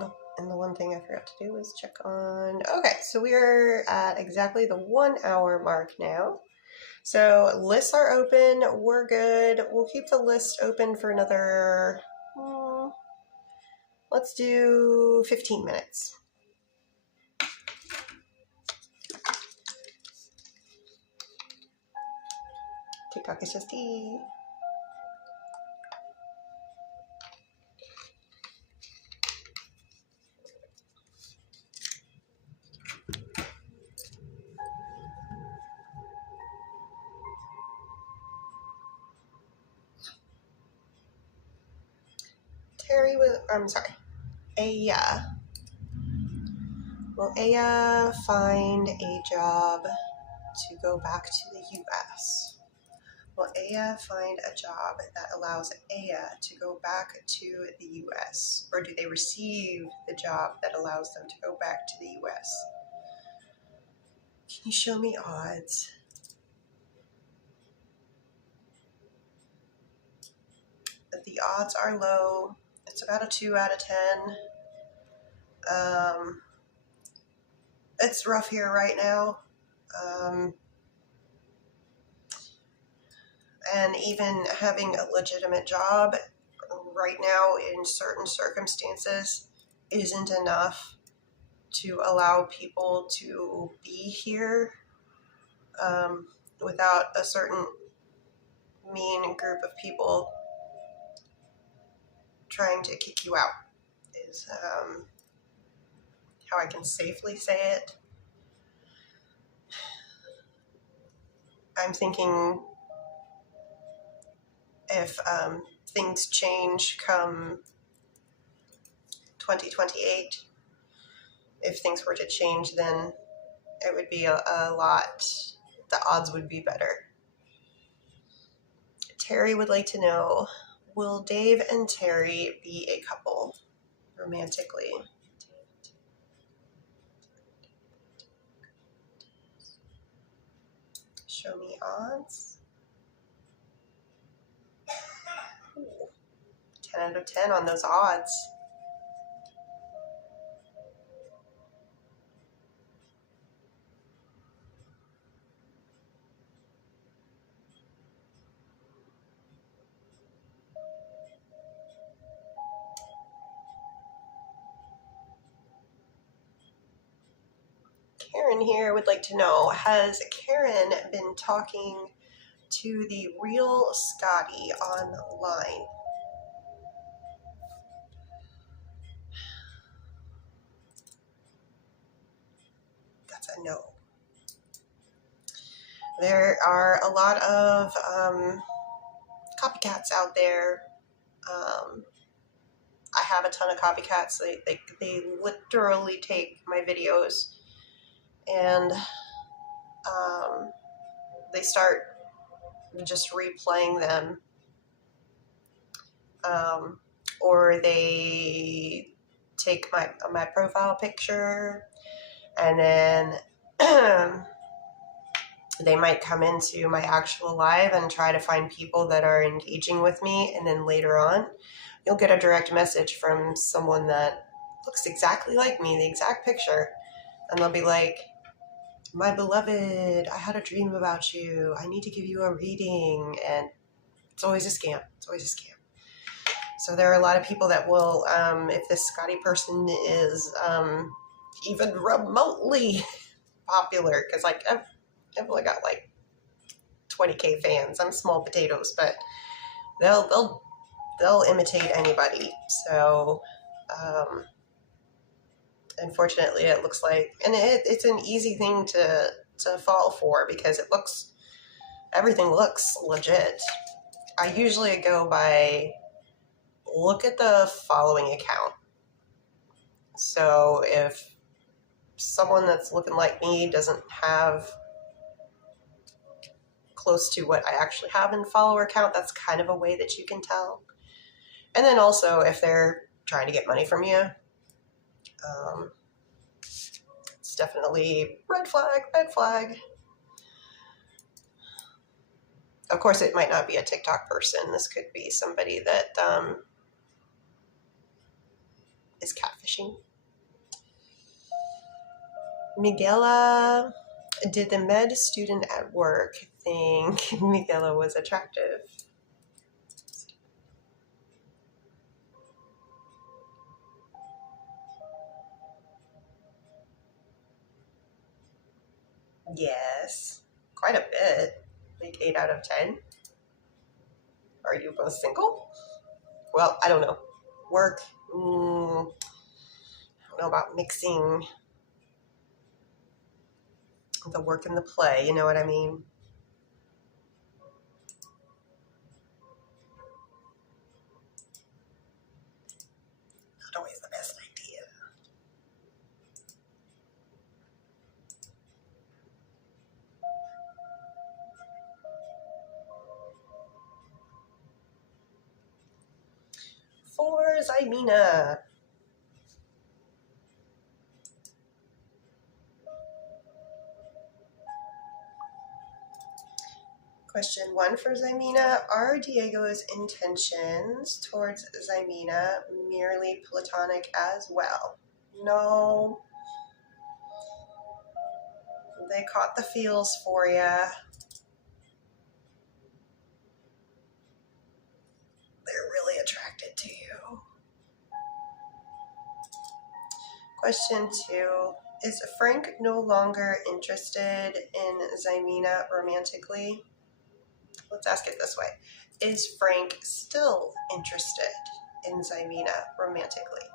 Oh, and the one thing I forgot to do was check on. Okay, so we're at exactly the 1 hour mark now. So lists are open. We're good. We'll keep the list open for another, let's do 15 minutes. TikTok is just tea. Aya. Will Aya find a job to go back to the US? Will Aya find a job that allows Aya to go back to the US? Or do they receive the job that allows them to go back to the US? Can you show me odds? The odds are low. It's about a 2 out of 10. It's rough here right now. And even having a legitimate job right now in certain circumstances isn't enough to allow people to be here without a certain mean group of people trying to kick you out is how I can safely say it. I'm thinking if things change come 2028, if things were to change, then it would be a lot, the odds would be better. Terry would like to know, will Dave and Terry be a couple romantically? Show me odds. Ooh, 10 out of 10 on those odds. Karen here would like to know, has Karen been talking to the real Scotty online? That's a no. There are a lot of copycats out there. I have a ton of copycats. They literally take my videos and they start just replaying them, or they take my profile picture and then they might come into my actual live and try to find people that are engaging with me, and then later on you'll get a direct message from someone that looks exactly like me, the exact picture, and they'll be like, my beloved, I had a dream about you, I need to give you a reading, and it's always a scam. It's always a scam. So there are a lot of people that will, if this Scotty person is even remotely popular, because like I've only got like 20K fans. I'm small potatoes, but they'll imitate anybody. So unfortunately, it looks like, and it's an easy thing to fall for because everything looks legit. I usually go by, look at the following account. So if someone that's looking like me doesn't have close to what I actually have in follower count, that's kind of a way that you can tell. And then also if they're trying to get money from you, it's definitely red flag, red flag. Of course, it might not be a TikTok person. This could be somebody that is catfishing. Miguela, did the med student at work think Miguela was attractive? Yes, quite a bit. like 8 out of 10. Are you both single? Well, I don't know. Work, I don't know about mixing the work and the play, you know what I mean? Not always the best idea. For Zymina. Question 1 for Zymina. Are Diego's intentions towards Zymina merely platonic as well? No. They caught the feels for you. They're really attracted to you. Question 2. Is Frank no longer interested in Zymina romantically? Let's ask it this way. Is Frank still interested in Zymina romantically?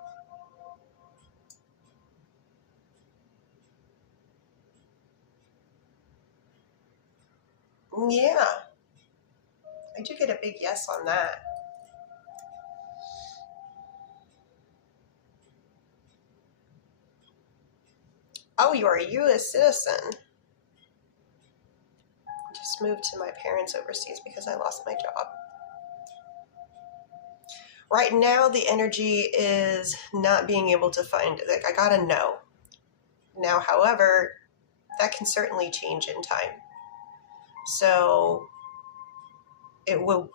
Yeah. I do get a big yes on that. Oh, you are a U.S. citizen. I just moved to my parents overseas because I lost my job. Right now, the energy is not being able to find, like, I gotta know. Now, however, that can certainly change in time. So, it will...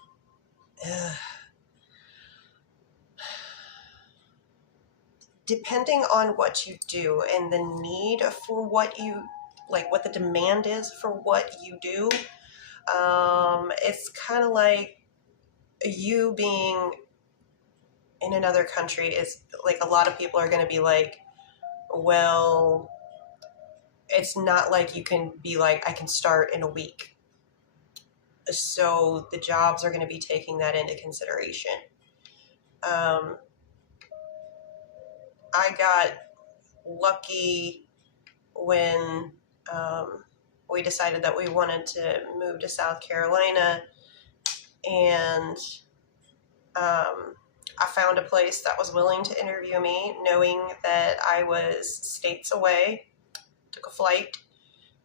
depending on what you do and the need for what you, like what the demand is for what you do, it's kind of like you being in another country is like a lot of people are going to be like, well, it's not like you can be like, I can start in a week. So the jobs are going to be taking that into consideration. I got lucky when we decided that we wanted to move to South Carolina, and I found a place that was willing to interview me, knowing that I was states away. Took a flight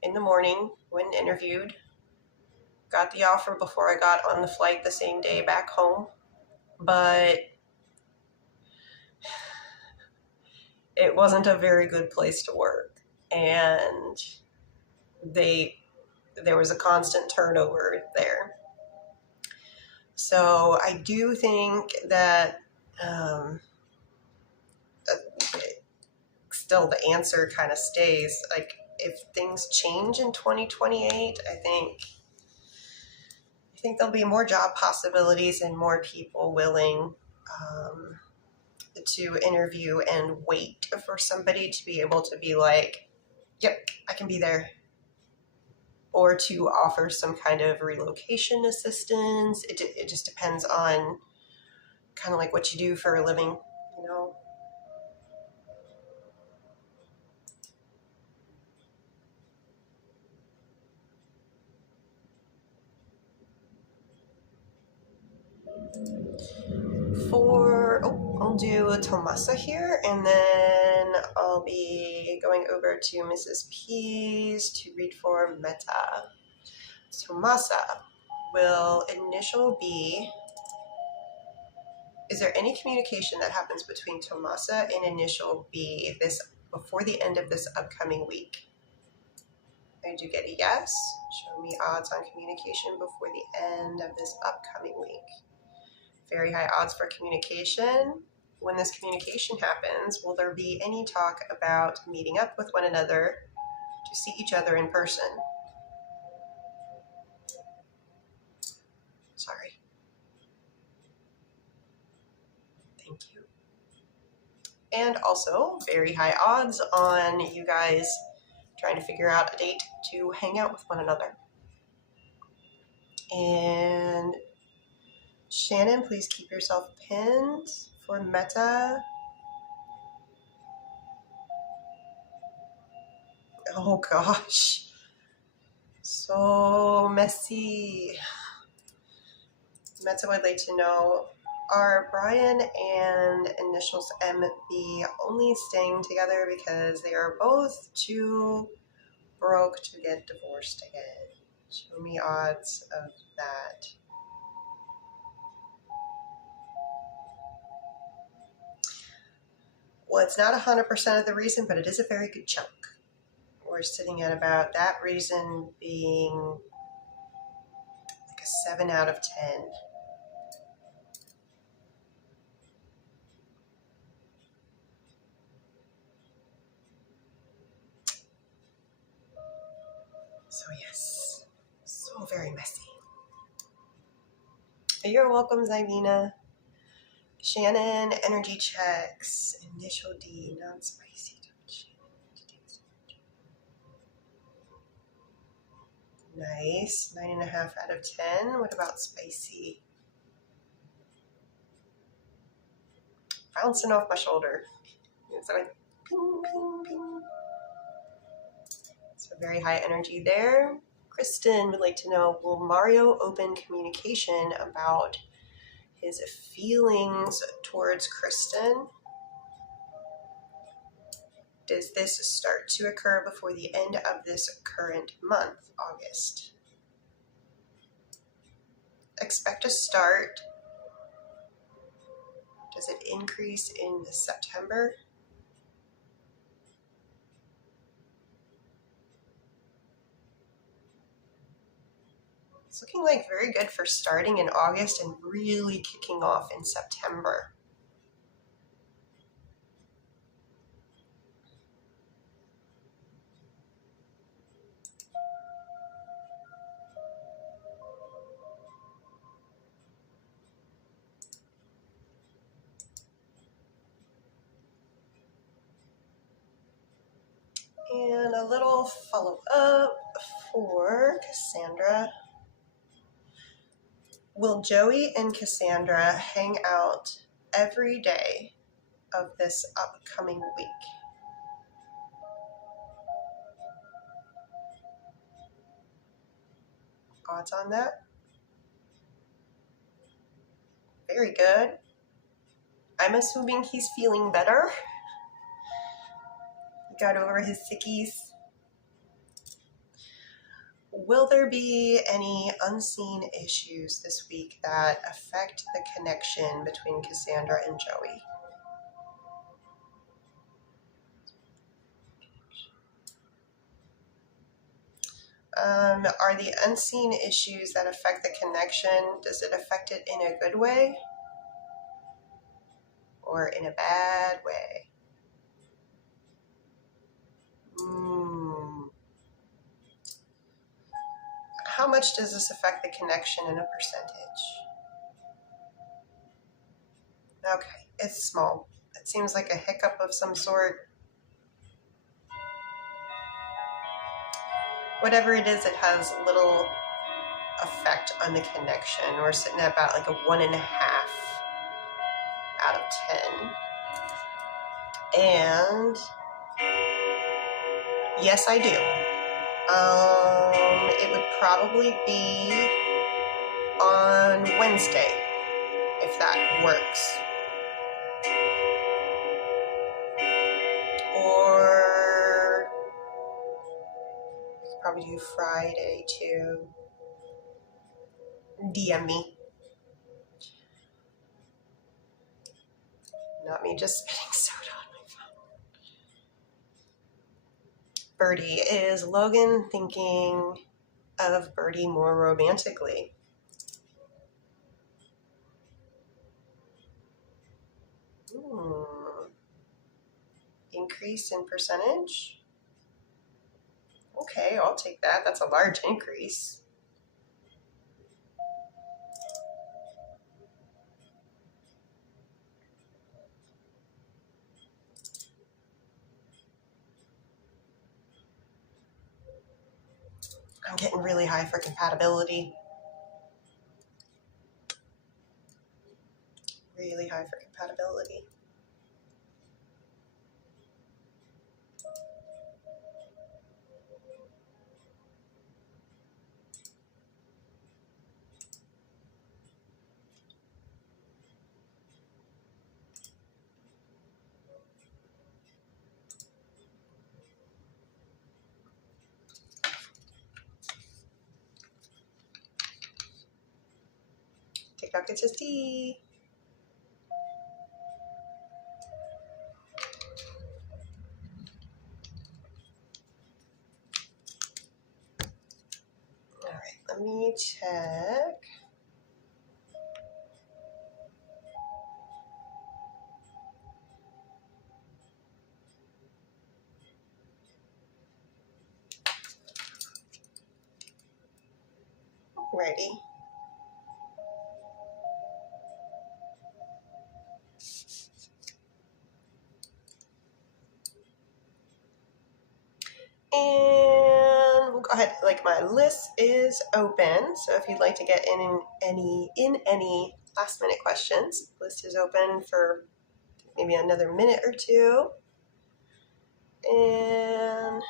in the morning, went and interviewed, got the offer before I got on the flight the same day back home, but it wasn't a very good place to work, and there was a constant turnover there. So I do think that still the answer kind of stays. Like, if things change in 2028, I think there'll be more job possibilities and more people willing to interview and wait for somebody to be able to be like, yep, I can be there. Or to offer some kind of relocation assistance. It just depends on kind of like what you do for a living, you know. I'll do Tomasa here, and then I'll be going over to Mrs. P's to read for Meta. Tomasa, will initial B... Is there any communication that happens between Tomasa and initial B before the end of this upcoming week? I do get a yes. Show me odds on communication before the end of this upcoming week. Very high odds for communication. When this communication happens, will there be any talk about meeting up with one another to see each other in person? Sorry. Thank you. And also, very high odds on you guys trying to figure out a date to hang out with one another. And Shannon, please keep yourself pinned for Meta. Oh gosh. So messy. Meta would like to know, are Brian and initials MB only staying together because they are both too broke to get divorced again? Show me odds of that. Well, it's not 100% of the reason, but it is a very good chunk. We're sitting at about that reason being like a 7 out of 10. So yes, so very messy. You're welcome, Zivina. Shannon, energy checks, initial D, non-spicy. Nice, 9.5 out of 10. What about spicy? Bouncing off my shoulder. It's like ping, ping, ping. So very high energy there. Kristen would like to know, will Mario open communication about his feelings towards Kristen? Does this start to occur before the end of this current month, August? Expect a start. Does it increase in September? It's looking like very good for starting in August and really kicking off in September. And a little follow-up for Cassandra. Will Joey and Cassandra hang out every day of this upcoming week? Odds on that? Very good. I'm assuming he's feeling better. He got over his sickies. Will there be any unseen issues this week that affect the connection between Cassandra and Joey? Are the unseen issues that affect the connection, does it affect it in a good way or in a bad way? How much does this affect the connection in a percentage? Okay, it's small. It seems like a hiccup of some sort. Whatever it is, it has little effect on the connection. We're sitting at about like a 1.5 out of 10. And yes, I do. It would probably be on Wednesday, if that works. Or probably do Friday too. DM me. Not me just spitting soda on my phone. Birdie, is Logan thinking of Birdie more romantically? Increase in percentage? Okay, I'll take that. That's a large increase. I'm getting really high for compatibility. really high for compatibility. TikTok gets his tea. All right, let me check. Ready. And we'll go ahead, like my list is open. So if you'd like to get in any last minute questions, list is open for maybe another minute or two. And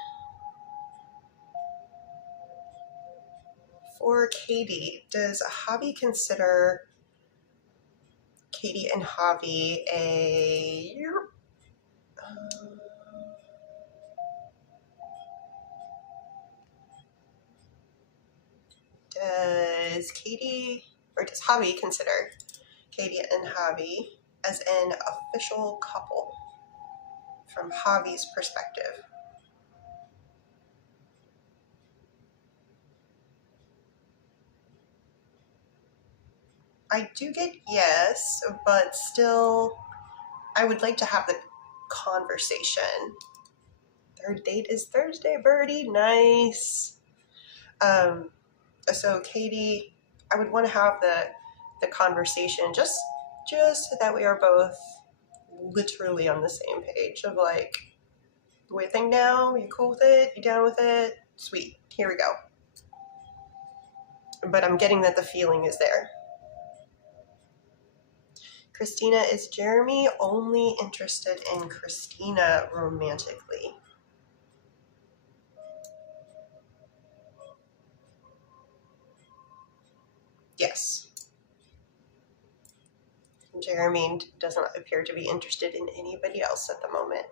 for Katie, does Javi consider Katie and Javi does Katie or does Javi consider Katie and Javi as an official couple from Javi's perspective? I do get yes, but still, I would like to have the conversation. Third date is Thursday, Birdie. Nice. So Katie, I would want to have the conversation just so that we are both literally on the same page of like, what do you think now? You cool with it? You down with it? Sweet. Here we go. But I'm getting that the feeling is there. Christina, is Jeremy only interested in Christina romantically? Yes. Jeremy doesn't appear to be interested in anybody else at the moment.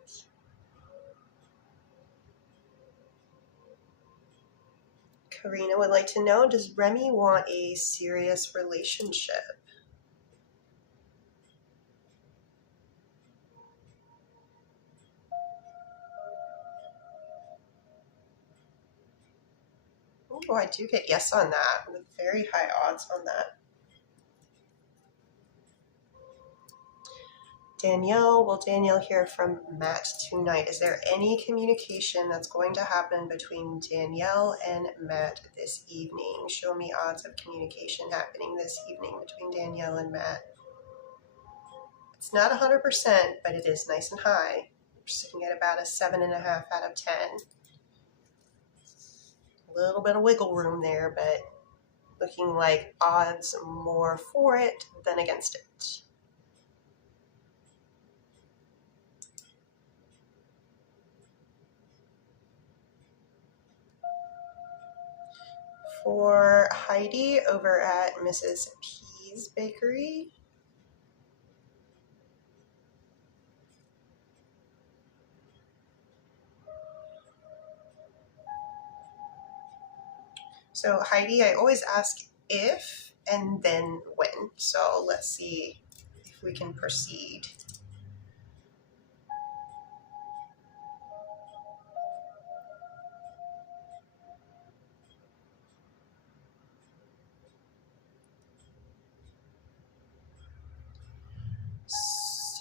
Karina would like to know, does Remy want a serious relationship? Oh, I do get yes on that, with very high odds on that. Danielle, will Danielle hear from Matt tonight? Is there any communication that's going to happen between Danielle and Matt this evening? Show me odds of communication happening this evening between Danielle and Matt. It's not 100%, but it is nice and high. We're sitting at about a 7.5 out of 10. A little bit of wiggle room there, but looking like odds more for it than against it. For Heidi over at Mrs. P's Bakery, so Heidi, I always ask if and then when. So let's see if we can proceed.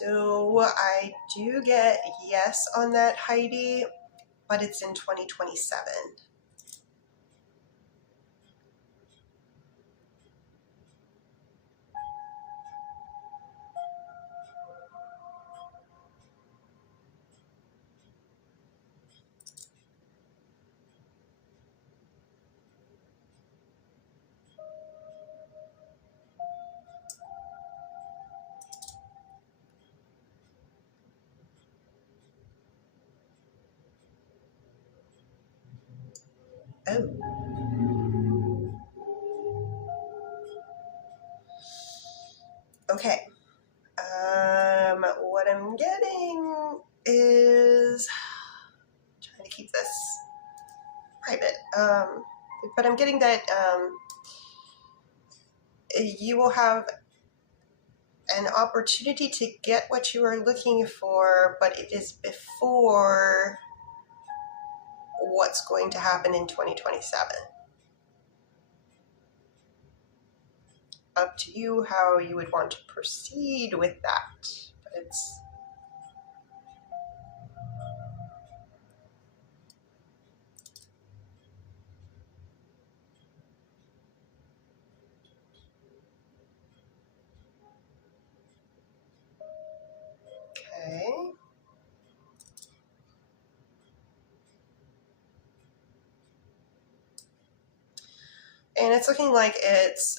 So I do get yes on that, Heidi, but it's in 2027. Oh, okay. What I'm getting is trying to keep this private. But I'm getting that you will have an opportunity to get what you are looking for, but it is before what's going to happen in 2027. Up to you how you would want to proceed with that. But it's okay. And it's looking like it's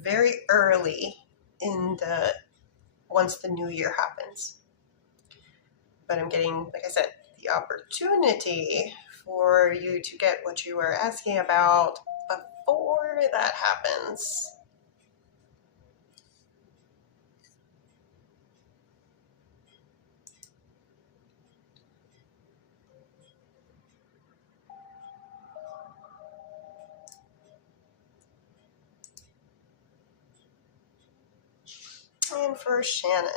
very early in the once the new year happens. But I'm getting, like I said, the opportunity for you to get what you were asking about before that happens. And for Shannon.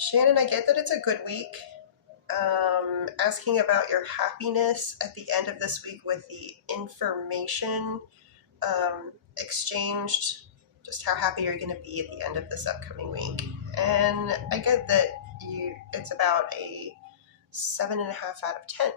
Shannon, I get that it's a good week. Asking about your happiness at the end of this week with the information exchanged, just how happy you're going to be at the end of this upcoming week. And I get that it's about a 7.5 out of 10.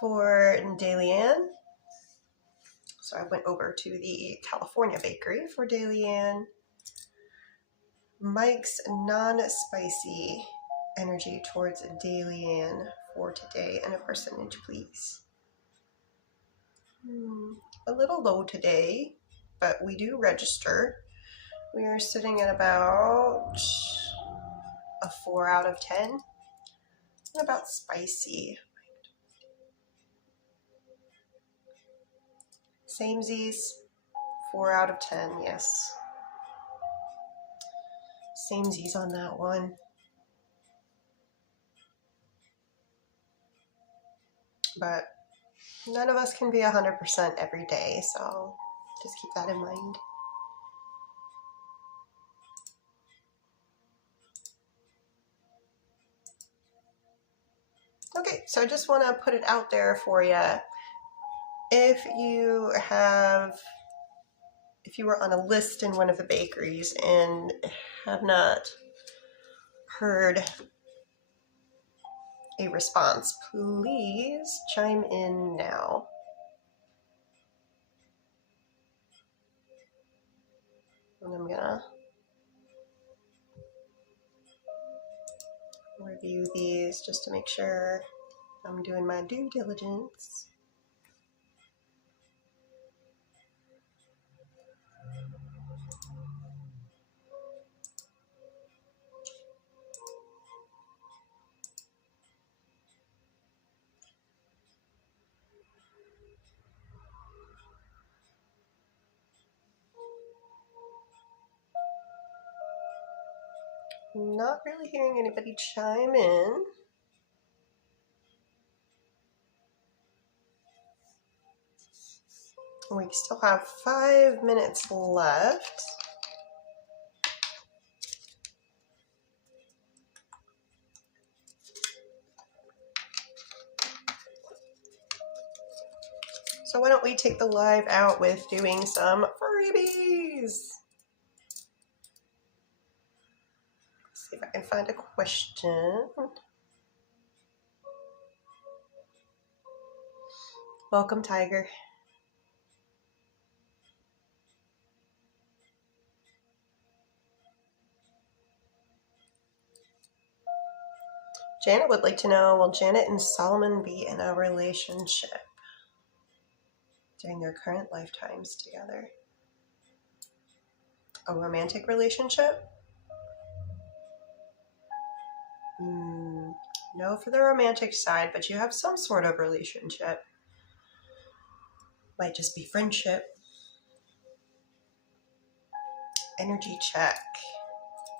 For Dalian, so I went over to the California bakery for Dalian. Mike's non-spicy energy towards Dalian for today, and a percentage, please. A little low today, but we do register. We are sitting at about a 4 out of 10. What about spicy? Samesies, 4 out of 10, yes. Samesies on that one. But none of us can be 100% every day, so just keep that in mind. Okay, so I just want to put it out there for you. If you were on a list in one of the bakeries and have not heard a response, please chime in now. And I'm gonna review these just to make sure I'm doing my due diligence. Not really hearing anybody chime in. We still have 5 minutes left. So why don't we take the live out with doing some freebies? See if I can find a question. Welcome, Tiger. Janet would like to know, will Janet and Solomon be in a relationship during their current lifetimes together? A romantic relationship? No for the romantic side, but you have some sort of relationship. Might just be friendship. Energy check.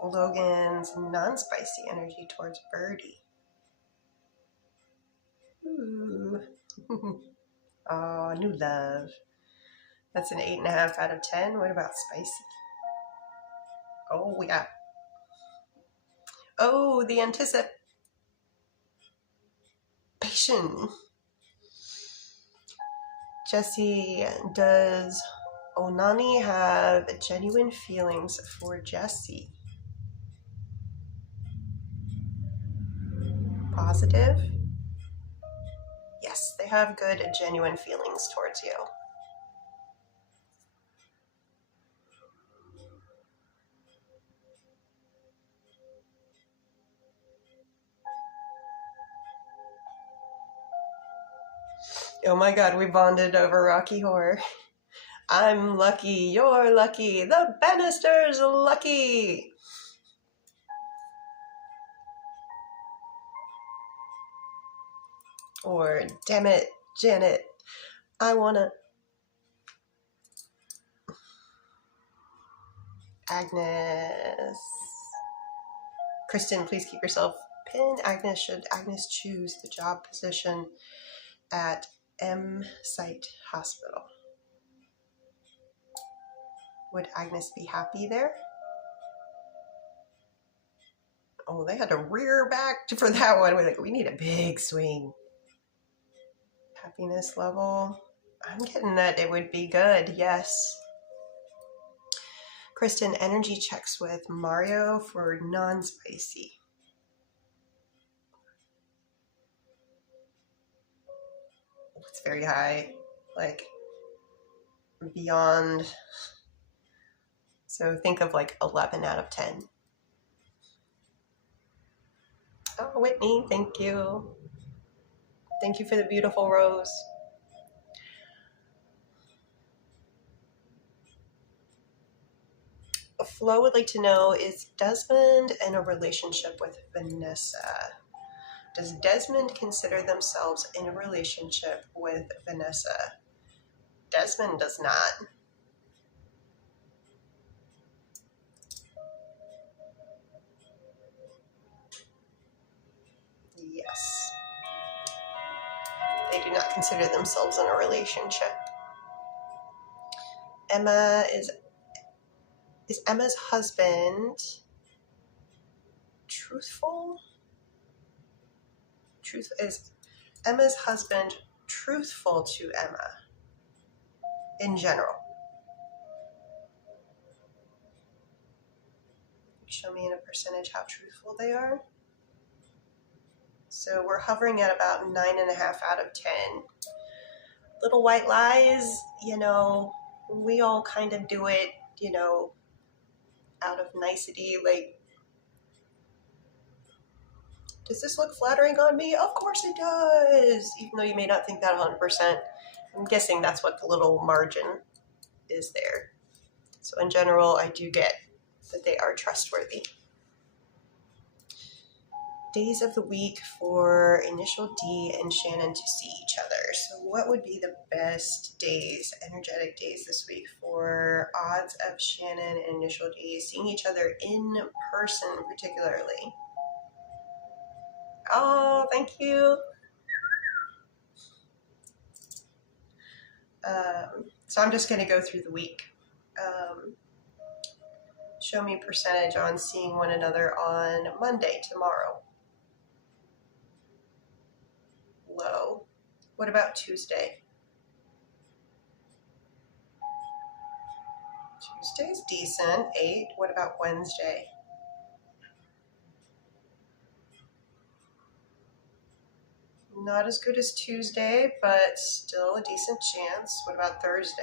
Logan's non-spicy energy towards Birdie. Ooh. Oh, new love. That's an 8.5 out of 10. What about spicy? Oh, we got. Oh, the anticipation. Jesse, does Onani have genuine feelings for Jesse? Positive? Yes, they have good, genuine feelings towards you. Oh my god, we bonded over Rocky Horror. I'm lucky, you're lucky, the Bannister's lucky! Or, damn it, Janet, I wanna... Agnes. Kristen, please keep yourself pinned. Agnes, should Agnes choose the job position at M Site Hospital? Would Agnes be happy there? Oh, they had to rear back for that one. We're like, we need a big swing. Happiness level. I'm getting that it would be good, yes. Kristen, energy checks with Mario for non-spicy. It's very high, like beyond. So think of like 11 out of 10. Oh, Whitney, thank you. Thank you for the beautiful rose. Flo would like to know, is Desmond in a relationship with Vanessa? Does Desmond consider themselves in a relationship with Vanessa? Desmond does not. Yes. They do not consider themselves in a relationship. Emma is Emma's husband truthful? Is Emma's husband truthful to Emma in general? Show me in a percentage how truthful they are. So we're hovering at about 9.5 out of 10. Little white lies, you know, we all kind of do it, you know, out of nicety. Like, does this look flattering on me? Of course it does. Even though you may not think that 100%. I'm guessing that's what the little margin is there. So in general, I do get that they are trustworthy. Days of the week for Initial D and Shannon to see each other. So what would be the best days, energetic days this week for odds of Shannon and Initial D seeing each other in person particularly? Oh, thank you. So I'm just going to go through the week. Show me percentage on seeing one another on Monday, tomorrow. Low. What about Tuesday? Tuesday's decent, 8. What about Wednesday? Not as good as Tuesday, but still a decent chance. What about Thursday?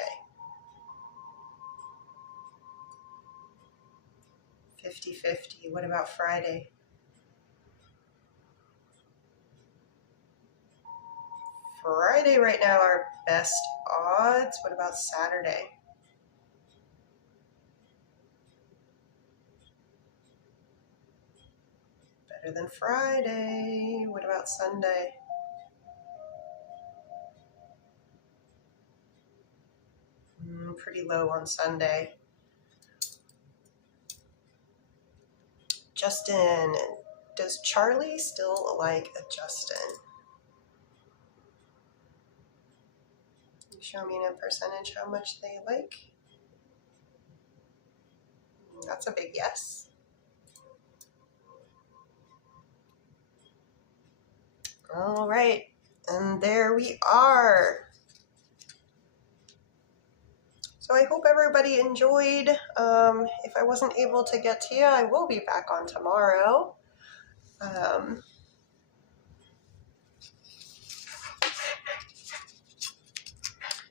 50-50. What about Friday? Friday right now are best odds. What about Saturday? Better than Friday. What about Sunday? Pretty low on Sunday. Justin. Does Charlie still like a Justin? Show me in a percentage how much they like. That's a big yes. All right, and there we are. So I hope everybody enjoyed. If I wasn't able to get to you, I will be back on tomorrow.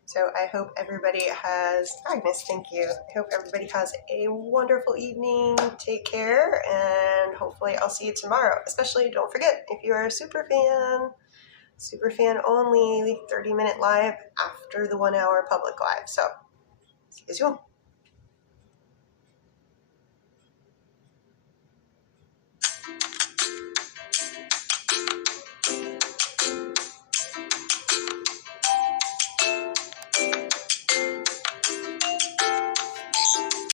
So I hope everybody has, Agnes, thank you. I hope everybody has a wonderful evening. Take care, and hopefully I'll see you tomorrow. Especially, don't forget, if you're a super fan only, 30-minute live after the 1-hour public live. So, see you soon.